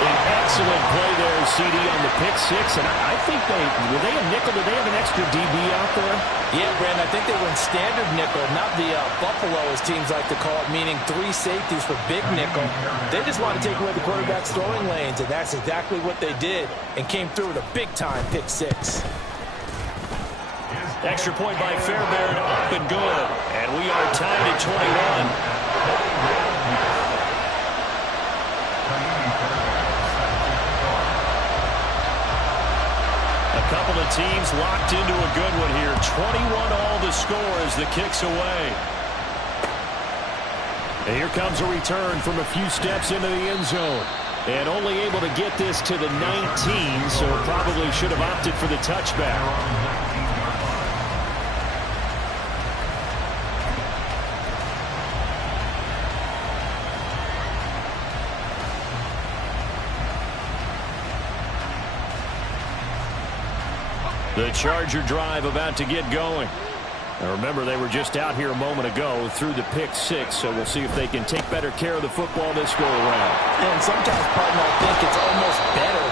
An excellent play there, CD, on the pick six. And I think were they a nickel? Did they have an extra DB out there? Yeah, Brandon, I think they went standard nickel, not the Buffalo, as teams like to call it, meaning 3 safeties for big nickel. They just want to take away the quarterback's throwing lanes, and that's exactly what they did, and came through with a big-time pick six. Extra point by Fairbairn, up and good. And we are tied at 21. A couple of teams locked into a good one here. 21 all the score as the kick's away. And here comes a return from a few steps into the end zone. And only able to get this to the 19, so probably should have opted for the touchback. The Charger drive about to get going. Now remember, they were just out here a moment ago through the pick six, so we'll see if they can take better care of the football this go around. And sometimes, partner, I think it's almost better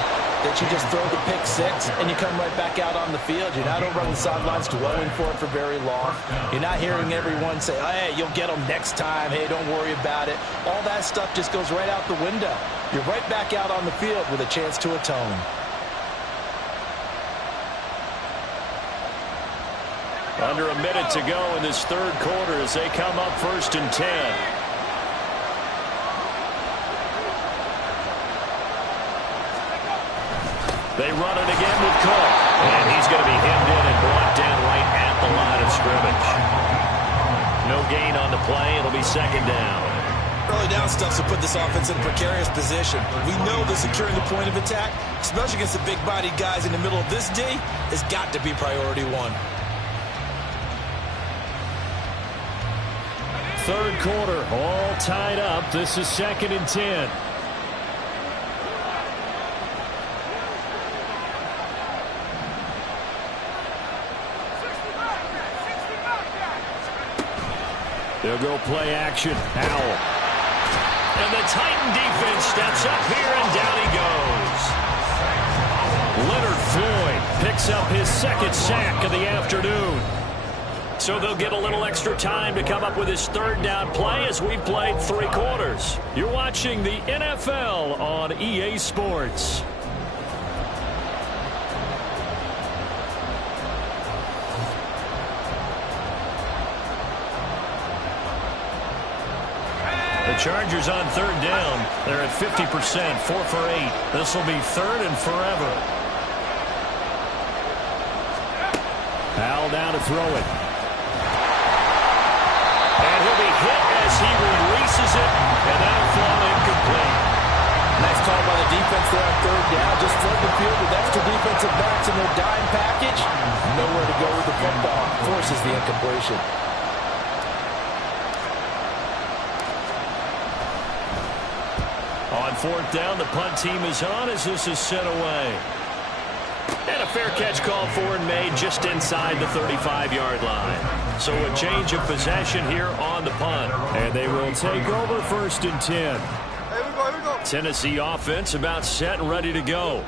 that you just throw the pick six and you come right back out on the field. You're not over on the sidelines dwelling for it for very long. You're not hearing everyone say, hey, you'll get them next time. Hey, don't worry about it. All that stuff just goes right out the window. You're right back out on the field with a chance to atone. Under a minute to go in this third quarter as they come up 1st and 10. They run it again with Cook. And he's going to be hemmed in and brought down right at the line of scrimmage. No gain on the play. It'll be 2nd down. Early down stuff to put this offense in a precarious position. We know that securing the point of attack, especially against the big-bodied guys in the middle of this D, has got to be priority one. Third quarter, all tied up. This is 2nd and 10. They'll go play action. Howell. And the Titan defense steps up here, and down he goes. Leonard Floyd picks up his 2nd sack of the afternoon. So they'll get a little extra time to come up with his 3rd down play as we've played 3 quarters. You're watching the NFL on EA Sports. The Chargers on 3rd down. They're at 50%, 4 for 8. This will be 3rd and forever. Howell down to throw it. And he'll be hit as he releases it, and that'll fall incomplete. Nice call by the defense there on 3rd down. Just flood the field with extra defensive backs in their dime package. Nowhere to go with the football. Forces the incompletion. On 4th down, the punt team is on as this is sent away. And a fair catch called for and made just inside the 35-yard line. So a change of possession here on the punt. And they will take over 1st and 10. Here we go. Tennessee offense about set and ready to go.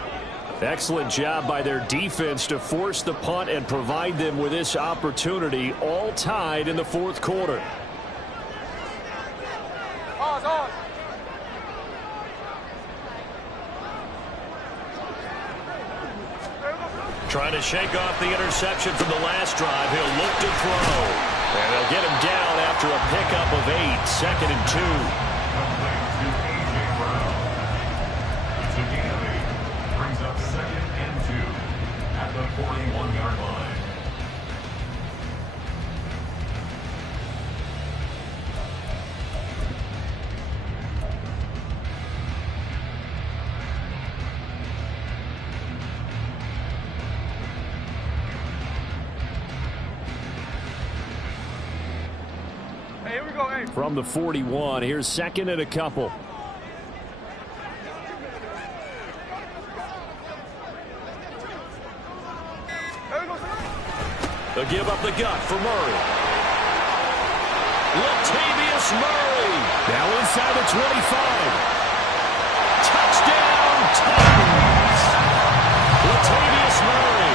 Excellent job by their defense to force the punt and provide them with this opportunity, all tied in the 4th quarter. Pause. Trying to shake off the interception from the last drive. He'll look to throw. And they'll get him down after a pickup of 8. 2nd and 2. It's a gain of 8. Brings up 2nd and 2. From the 41, here's second and a couple. They'll give up the gut for Murray. Latavius Murray. Now inside the 25. Touchdown, Titans. Latavius Murray.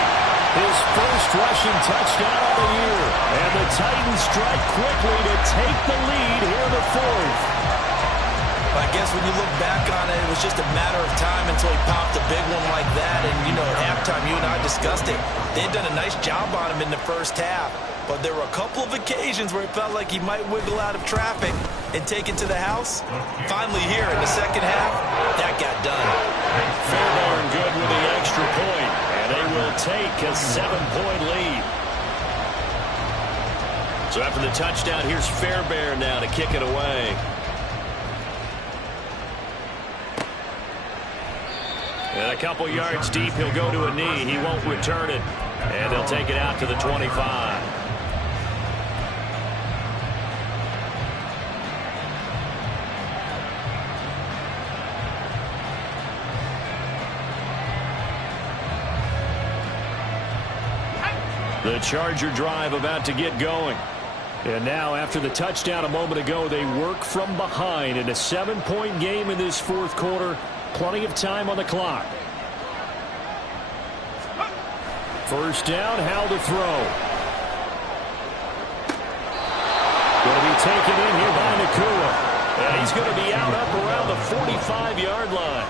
His first rushing touchdown of the year. And the Titans strike quickly to take the lead here in the fourth. I guess when you look back on it, it was just a matter of time until he popped a big one like that. And, you know, at halftime, you and I discussed it. They'd done a nice job on him in the first half. But there were a couple of occasions where it felt like he might wiggle out of traffic and take it to the house. Finally here in the second half, that got done. Fairbairn good with the extra point. And they will take a 7-point lead. So after the touchdown, here's Fairbairn now to kick it away. And a couple yards deep, he'll go to a knee. He won't return it. And they'll take it out to the 25. The Charger drive about to get going. And now, after the touchdown a moment ago, they work from behind in a 7-point game in this fourth quarter. Plenty of time on the clock. First down, Howell to throw. Going to be taken in here by Nakua. And he's going to be out up around the 45-yard line.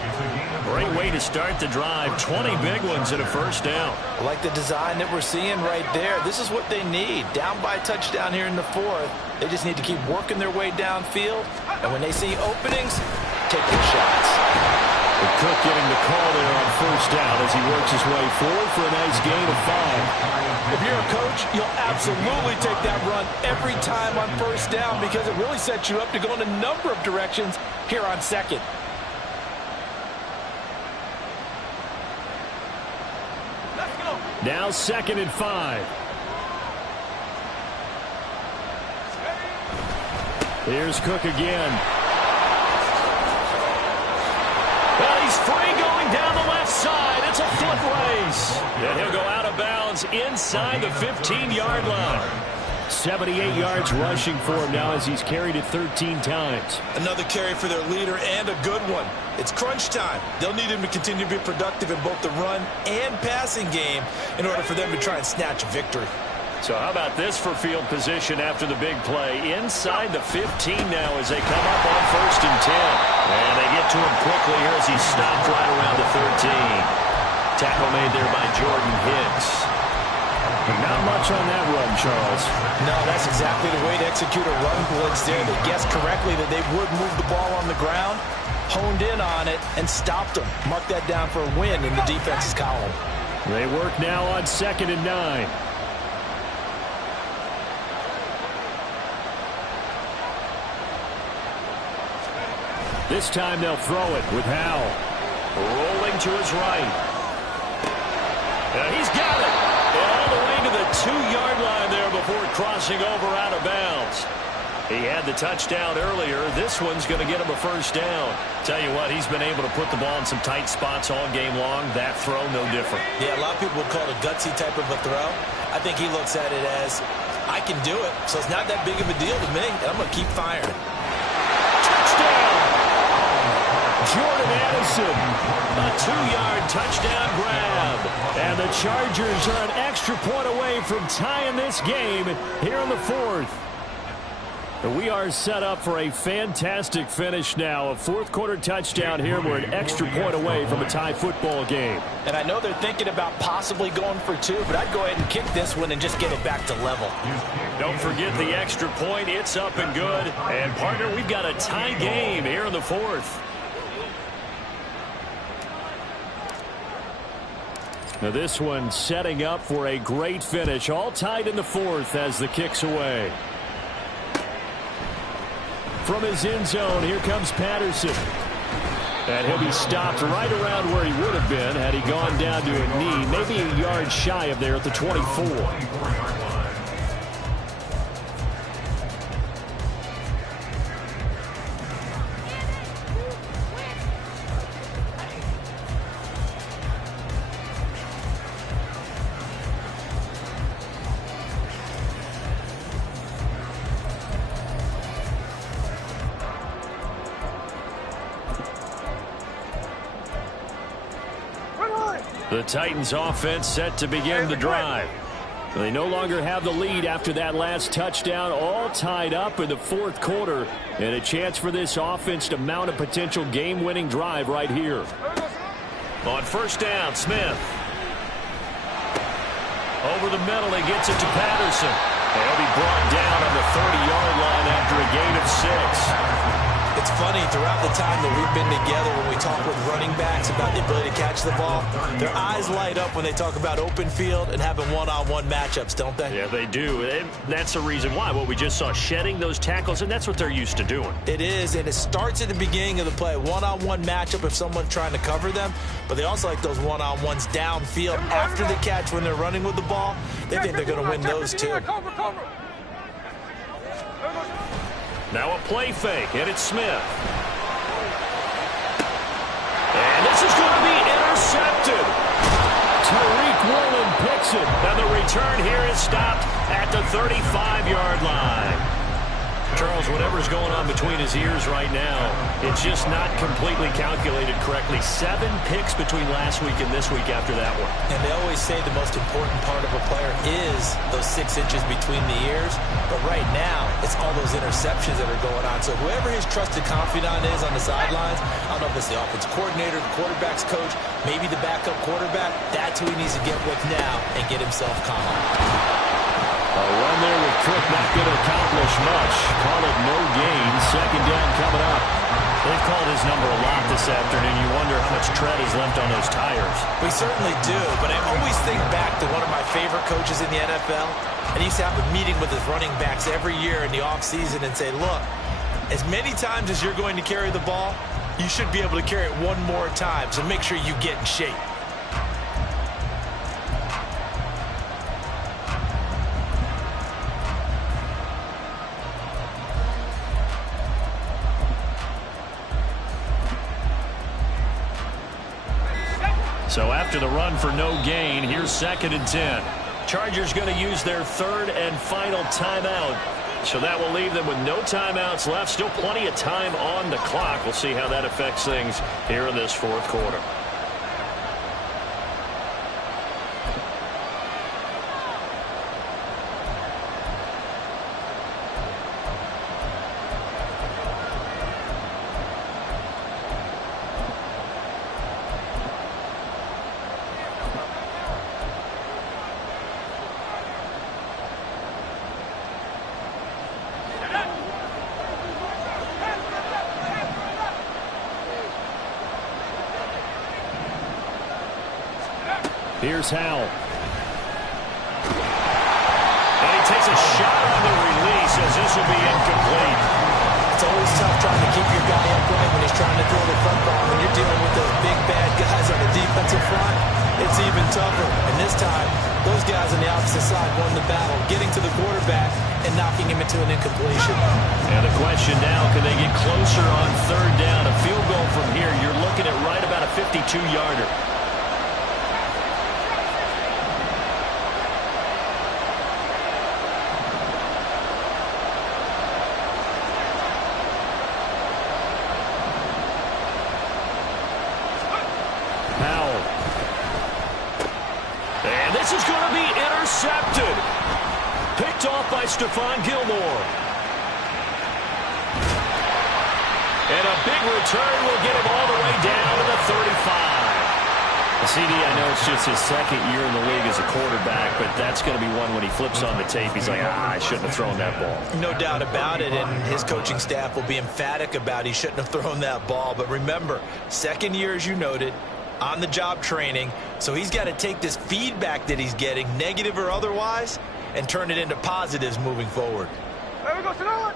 Great way to start the drive. 20 big ones and a first down. I like the design that we're seeing right there. This is what they need. Down by a touchdown here in the fourth. They just need to keep working their way downfield. And when they see openings, take their shots. Cook getting the call there on first down as he works his way forward for a nice gain of 5. If you're a coach, you'll absolutely take that run every time on first down because it really sets you up to go in a number of directions here on second. Let's go. Now second and 5. Here's Cook again. Well, he's free going down the left side. It's a foot race. And he'll go out of bounds inside the 15-yard line. 78 yards rushing for him now as he's carried it 13 times. Another carry for their leader and a good one. It's crunch time. They'll need him to continue to be productive in both the run and passing game in order for them to try and snatch a victory. So how about this for field position after the big play? Inside the 15 now as they come up on first and 10. And they get to him quickly here as he stopped right around the 13. Tackle made there by Jordan Hicks. Not much on that run, Charles. No, that's exactly the way to execute a run blitz there. They guessed correctly that they would move the ball on the ground, honed in on it, and stopped them. Mark that down for a win in the defense's column. They work now on second and 9. This time they'll throw it with Howell. Rolling to his right. And he's got it. All the way to the 2-yard line there before crossing over out of bounds. He had the touchdown earlier. This one's going to get him a first down. Tell you what, he's been able to put the ball in some tight spots all game long. That throw, no different. Yeah, a lot of people would call it a gutsy type of a throw. I think he looks at it as, I can do it, so it's not that big of a deal to me, and I'm going to keep firing. Touchdown! Jordan Addison, a 2-yard touchdown grab. And the Chargers are an extra point away from tying this game here in the fourth. We are set up for a fantastic finish now. A fourth-quarter touchdown here. We're an extra point away from a tie football game. And I know they're thinking about possibly going for 2, but I'd go ahead and kick this one and just get it back to level. Don't forget the extra point. It's up and good. And, partner, we've got a tie game here in the fourth. Now this one setting up for a great finish. All tied in the fourth as the kick's away. From his end zone, here comes Patterson. And he'll be stopped right around where he would have been had he gone down to a knee, maybe a yard shy of there at the 24. The Titans offense set to begin the drive. They no longer have the lead after that last touchdown, all tied up in the fourth quarter, and a chance for this offense to mount a potential game-winning drive right here. On first down, Smith. Over the middle, he gets it to Patterson. And he'll be brought down on the 30-yard line after a gain of 6. It's funny, throughout the time that we've been together, when we talk with running backs about the ability to catch the ball, their eyes light up when they talk about open field and having one-on-one matchups, don't they? Yeah, they do. And that's the reason why. What we just saw, shedding those tackles, and that's what they're used to doing. It is, and it starts at the beginning of the play. One-on-one matchup if someone's trying to cover them, but they also like those one-on-ones downfield after the catch when they're running with the ball. They think they're going to win those too. Now a play fake, and it's Smith. And this is going to be intercepted. Tariq Woolen picks it. And the return here is stopped at the 35-yard line. Charles, whatever's going on between his ears right now, it's just not completely calculated correctly. 7 picks between last week and this week after that one. And they always say the most important part of a player is those 6 inches between the ears. But right now, it's all those interceptions that are going on. So whoever his trusted confidant is on the sidelines, I don't know if it's the offensive coordinator, the quarterback's coach, maybe the backup quarterback, that's who he needs to get with now and get himself calm. A run there with Cook not going to accomplish much. Call it no gain. Second down coming up. They've called his number a lot this afternoon. You wonder how much tread is left on those tires. We certainly do, but I always think back to one of my favorite coaches in the NFL, and he used to have a meeting with his running backs every year in the offseason and say, look, as many times as you're going to carry the ball, you should be able to carry it one more time, so make sure you get in shape. So after the run for no gain, here's 2nd and 10. Chargers going to use their 3rd and final timeout. So that will leave them with no timeouts left. Still plenty of time on the clock. We'll see how that affects things here in this fourth quarter. Here's Howell. And he takes a shot on the release as this will be incomplete. It's always tough trying to keep your guy upright when he's trying to throw the football. When you're dealing with those big, bad guys on the defensive front, it's even tougher. And this time, those guys on the opposite side won the battle, getting to the quarterback and knocking him into an incompletion. And the question now, can they get closer on 3rd down? A field goal from here, you're looking at right about a 52-yarder. This is going to be intercepted. Picked off by Stephon Gilmore. And a big return will get him all the way down to the 35. CD, I know it's just his 2nd year in the league as a quarterback, but that's going to be one when he flips on the tape, he's like, I shouldn't have thrown that ball. No doubt about it, and his coaching staff will be emphatic about he shouldn't have thrown that ball. But remember, 2nd year, as you noted, on-the-job training, so he's got to take this feedback that he's getting, negative or otherwise, and turn it into positives moving forward. There we go, sit down.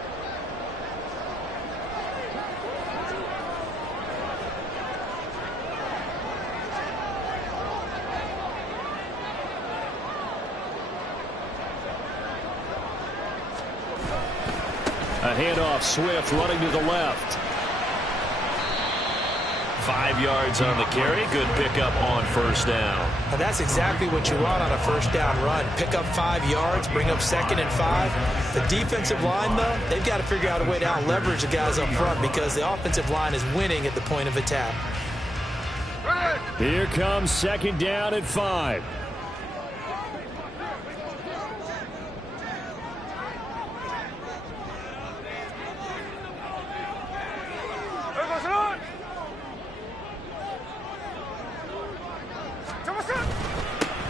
A handoff, Swift running to the left. 5 yards on the carry. Good pickup on 1st down. And that's exactly what you want on a 1st down run. Pick up 5 yards, bring up 2nd and 5. The defensive line, though, they've got to figure out a way to out-leverage the guys up front because the offensive line is winning at the point of attack. Right. Here comes second down at 5.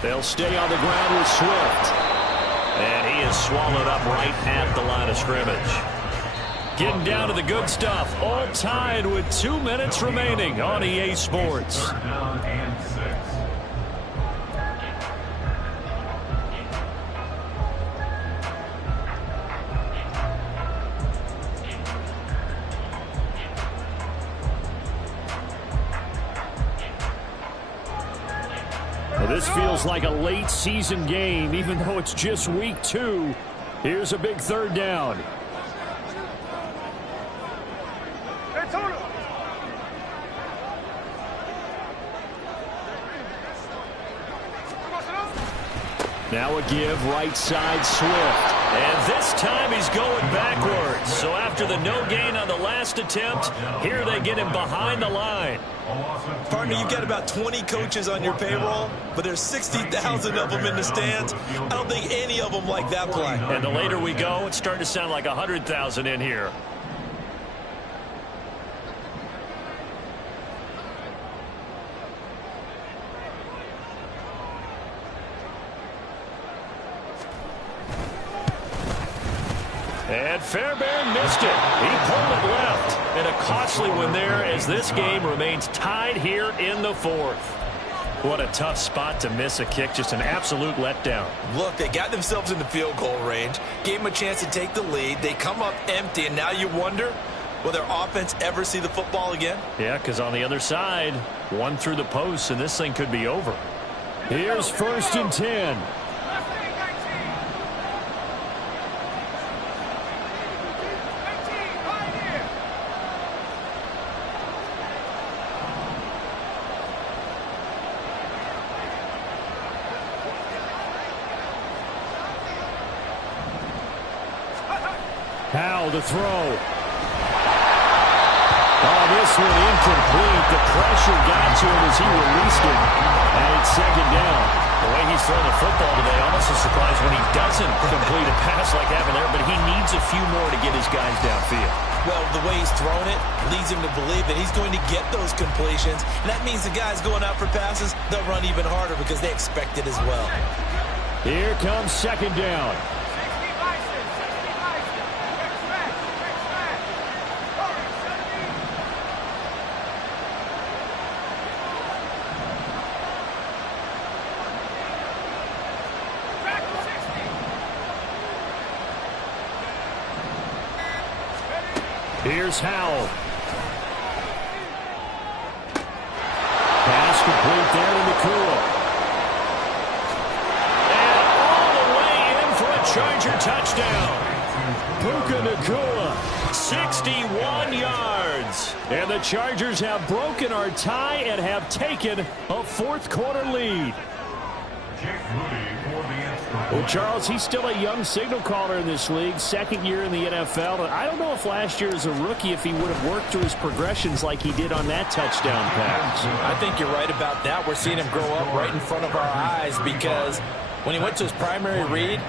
They'll stay on the ground with Swift. And he is swallowed up right at the line of scrimmage. Getting down to the good stuff. All tied with 2 minutes remaining on EA Sports. Third down and 6. Well, this feels like a late season game, even though it's just week 2. Here's a big third down. Now a give, right side, Swift. And this time he's going backwards. So after the no gain on the last attempt, here they get him behind the line. Partner, you've got about 20 coaches on your payroll, but there's 60,000 of them in the stands. I don't think any of them like that play. And the later we go, it's starting to sound like 100,000 in here. And Fairbairn missed it. He pulled it left. And a costly one there as this game remains tied here in the 4th. What a tough spot to miss a kick. Just an absolute letdown. Look, they got themselves in the field goal range, gave them a chance to take the lead. They come up empty, and now you wonder, will their offense ever see the football again? Yeah, because on the other side, one through the post, and this thing could be over. Here's 1st and 10. Howell to throw. Oh, this one incomplete. The pressure got to him as he released it. And it's second down. The way he's throwing the football today, almost a surprise when he doesn't complete a pass like happened there, but he needs a few more to get his guys downfield. Well, the way he's thrown it leads him to believe that he's going to get those completions. And that means the guys going out for passes, they'll run even harder because they expect it as well. Here comes second down. Here's Howell. Pass complete there to Nakua. And all the way in for a Charger touchdown. Puka Nakua. 61 yards. And the Chargers have broken our tie and have taken a 4th quarter lead. Well, Charles, he's still a young signal caller in this league, 2nd year in the NFL. I don't know if last year as a rookie, if he would have worked through his progressions like he did on that touchdown pass. I think you're right about that. We're seeing him grow up right in front of our eyes because when he went to his primary read,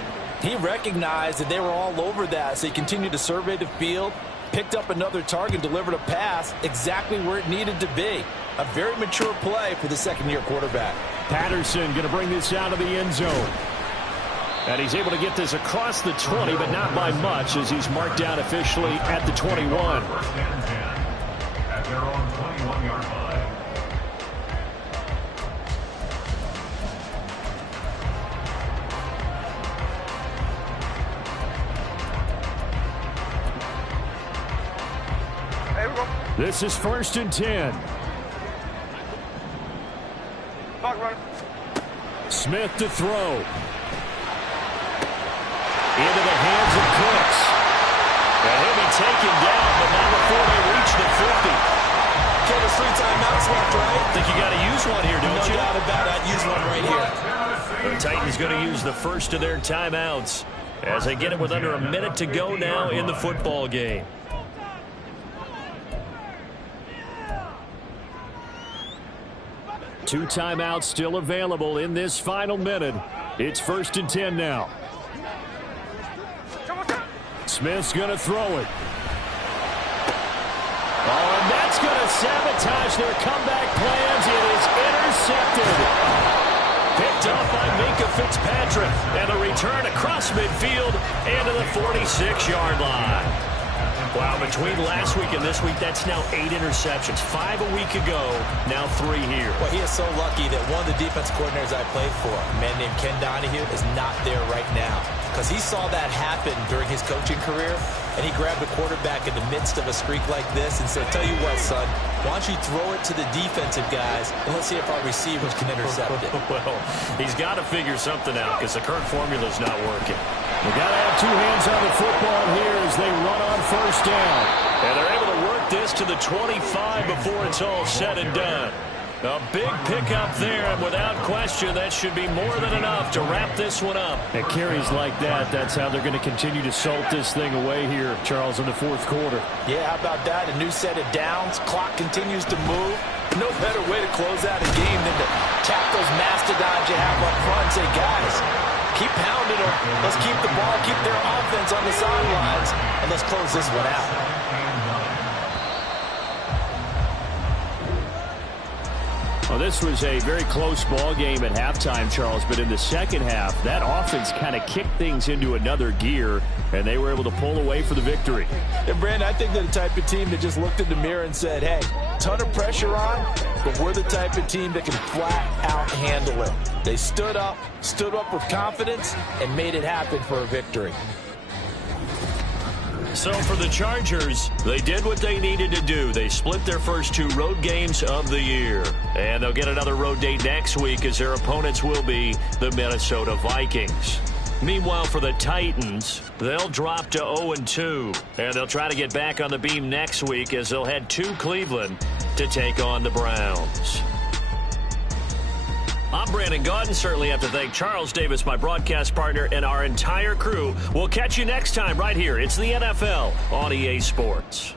he recognized that they were all over that. So he continued to survey the field, picked up another target, delivered a pass exactly where it needed to be. A very mature play for the 2nd-year quarterback. Patterson going to bring this out of the end zone. And he's able to get this across the 20, but not by much as he's marked down officially at the 21. First and 10 at their own 21-yard line. This is 1st and 10. Smith to throw. Into the hands of Cooks. And he'll be taken down, but not before they reach the 50. Okay, there's 3 timeouts left, right? I think you got to use one here, don't you? No doubt about it. I'd use one right here. The Titans going to use the first of their timeouts as they get it with under a minute to go now in the football game. 2 timeouts still available in this final minute. It's 1st and 10 now. Smith's going to throw it. Oh, and that's going to sabotage their comeback plans. It is intercepted. Picked up by Minka Fitzpatrick. And the return across midfield and to the 46-yard line. Wow, between last week and this week, that's now 8 interceptions. 5 a week ago, now 3 here. Well, he is so lucky that one of the defense coordinators I played for, a man named Ken Donahue, is not there right now. Because he saw that happen during his coaching career, and he grabbed the quarterback in the midst of a streak like this and said, tell you what, son, why don't you throw it to the defensive guys, and let's see if our receivers can intercept it. Well, he's got to figure something out because the current formula's not working. They got to have 2 hands on the football here as they run on 1st down. And they're able to work this to the 25 before it's all said and done. A big pickup there, and without question, that should be more than enough to wrap this one up. At carries like that, that's how they're going to continue to salt this thing away here, Charles, in the 4th quarter. Yeah, how about that? A new set of downs. Clock continues to move. No better way to close out a game than to tap those mastodons you have up front and say, guys, keep pounding them. Let's keep the ball, keep their offense on the sidelines, and let's close this one out. Well, this was a very close ball game at halftime, Charles, but in the second half, that offense kind of kicked things into another gear, and they were able to pull away for the victory. And, Brandon, I think they're the type of team that just looked in the mirror and said, hey, ton of pressure on, but we're the type of team that can flat out handle it. They stood up with confidence, and made it happen for a victory. So for the Chargers, they did what they needed to do. They split their first 2 road games of the year. And they'll get another road date next week as their opponents will be the Minnesota Vikings. Meanwhile, for the Titans, they'll drop to 0-2. And they'll try to get back on the beam next week as they'll head to Cleveland to take on the Browns. I'm Brandon Gaudin. Certainly have to thank Charles Davis, my broadcast partner, and our entire crew. We'll catch you next time right here. It's the NFL on EA Sports.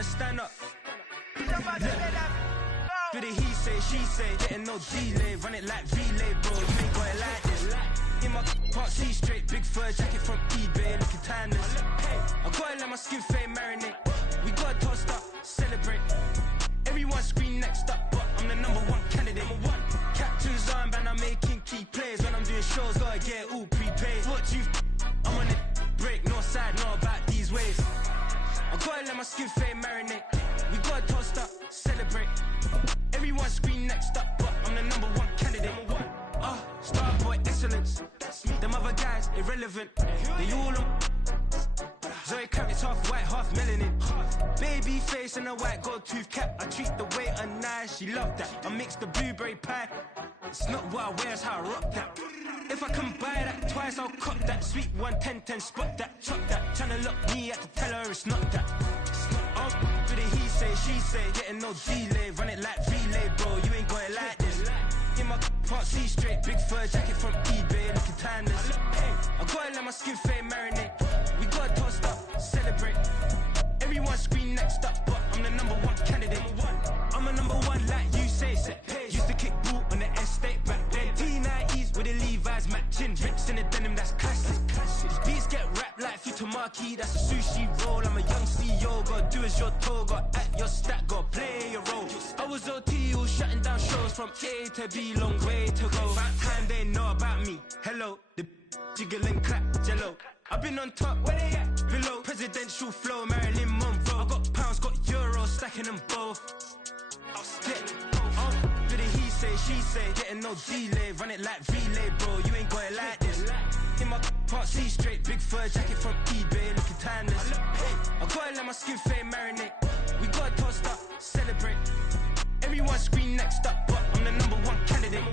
Stand up. Do the he say, she say, getting no delay, run it like relay, bro. You ain't got it like this. In my can't see straight, big fur jacket from eBay, looking timeless. I gotta let my skin fade marinate. We gotta toast up, celebrate. Everyone scream next up, but I'm the #1 candidate. irrelevant. They all on. Zoe Kravitz half white, half melanin. Baby face and a white gold tooth cap. I treat the waiter nice, she love that. I mix the blueberry pie. It's not what I wear, it's how I rock that. If I can buy that twice, I'll cop that. Sweet 110, spot that, chop that. Tryna lock me at the teller, it's not that. I'm for the he say, she say, getting no delay. Run it like relay, bro, you ain't got it like this. In my part C straight, big fur jacket from eBay, looking timeless. I gotta let my skin fade marinate. We gotta toast up, celebrate. Everyone scream next up, but I'm the #1 candidate. I'm a #1 like you say. Used to kick ball on the estate back then. T90s with the Levi's matching. Rips in the denim, that's classic. These beats get wrapped like Futamaki, that's a sushi roll. I'm a young CEO, gotta do as you're told. Gotta act your stat, gotta play your role. I was OT, all shutting down shows from A to B, long way to go. About time they know about me. Hello, the jiggle and clap, jello. I've been on top, where they at? Below, presidential flow, Marilyn Monroe. I got pounds, got euros, stacking them both. I'll stick. For the he say, she say, getting no delay. Run it like relay, bro, you ain't got it like this. In my part C straight, big fur jacket from eBay, looking timeless. I gotta let my skin fade marinate. We gotta toast up, celebrate. Everyone scream next up, but I'm the #1 candidate.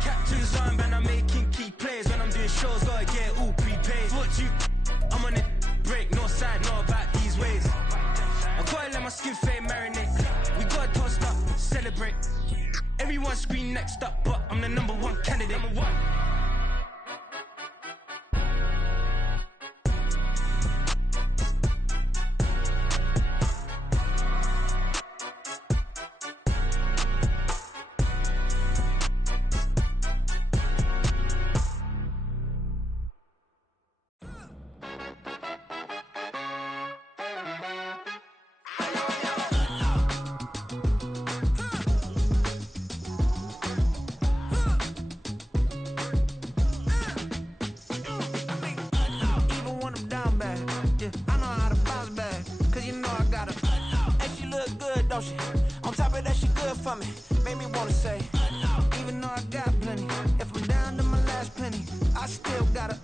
Captain's armband, I'm making key plays. When I'm doing shows, gotta get all prepaid. What you, I'm on it, break, no side, know about these ways. I gotta let my skin fade marinate. We gotta toast up, celebrate. Everyone scream next up, but I'm the #1 candidate. On top of that, she good for me. Made me wanna say, even though I got plenty, if I'm down to my last penny, I still gotta,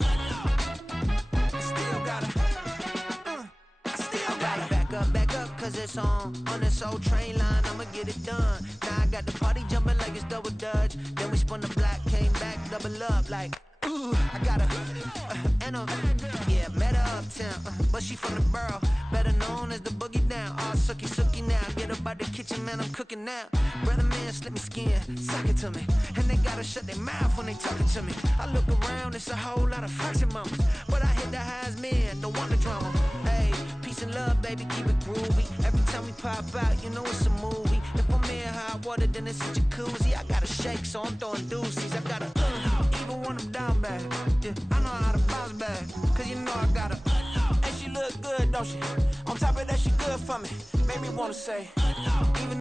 back up, cause it's on this old train line, I'ma get it done. Now I got the party jumping like it's double dutch. Then we spun the block, came back, double up like, ooh, I got a, and a, yeah, met her uptown, but she from the borough, better known as the boogie down. All sucky now, get up out the kitchen, man, I'm cooking now. Brother man, slip me skin, suck it to me, and they gotta shut their mouth when they talking to me. I look around, it's a whole lot of foxy mamas, but I hit the highs, man, don't want the drama. Hey, peace and love, baby, keep it groovy. Every time we pop out, you know it's a movie. If I'm in hot water, then it's a jacuzzi. I gotta shake, so I'm throwing deuces. I gotta, even when I'm down bad, yeah, I know how to bounce back, cause you know I gotta, and she look good, don't she? On top of that, she good for me. Made me wanna say, even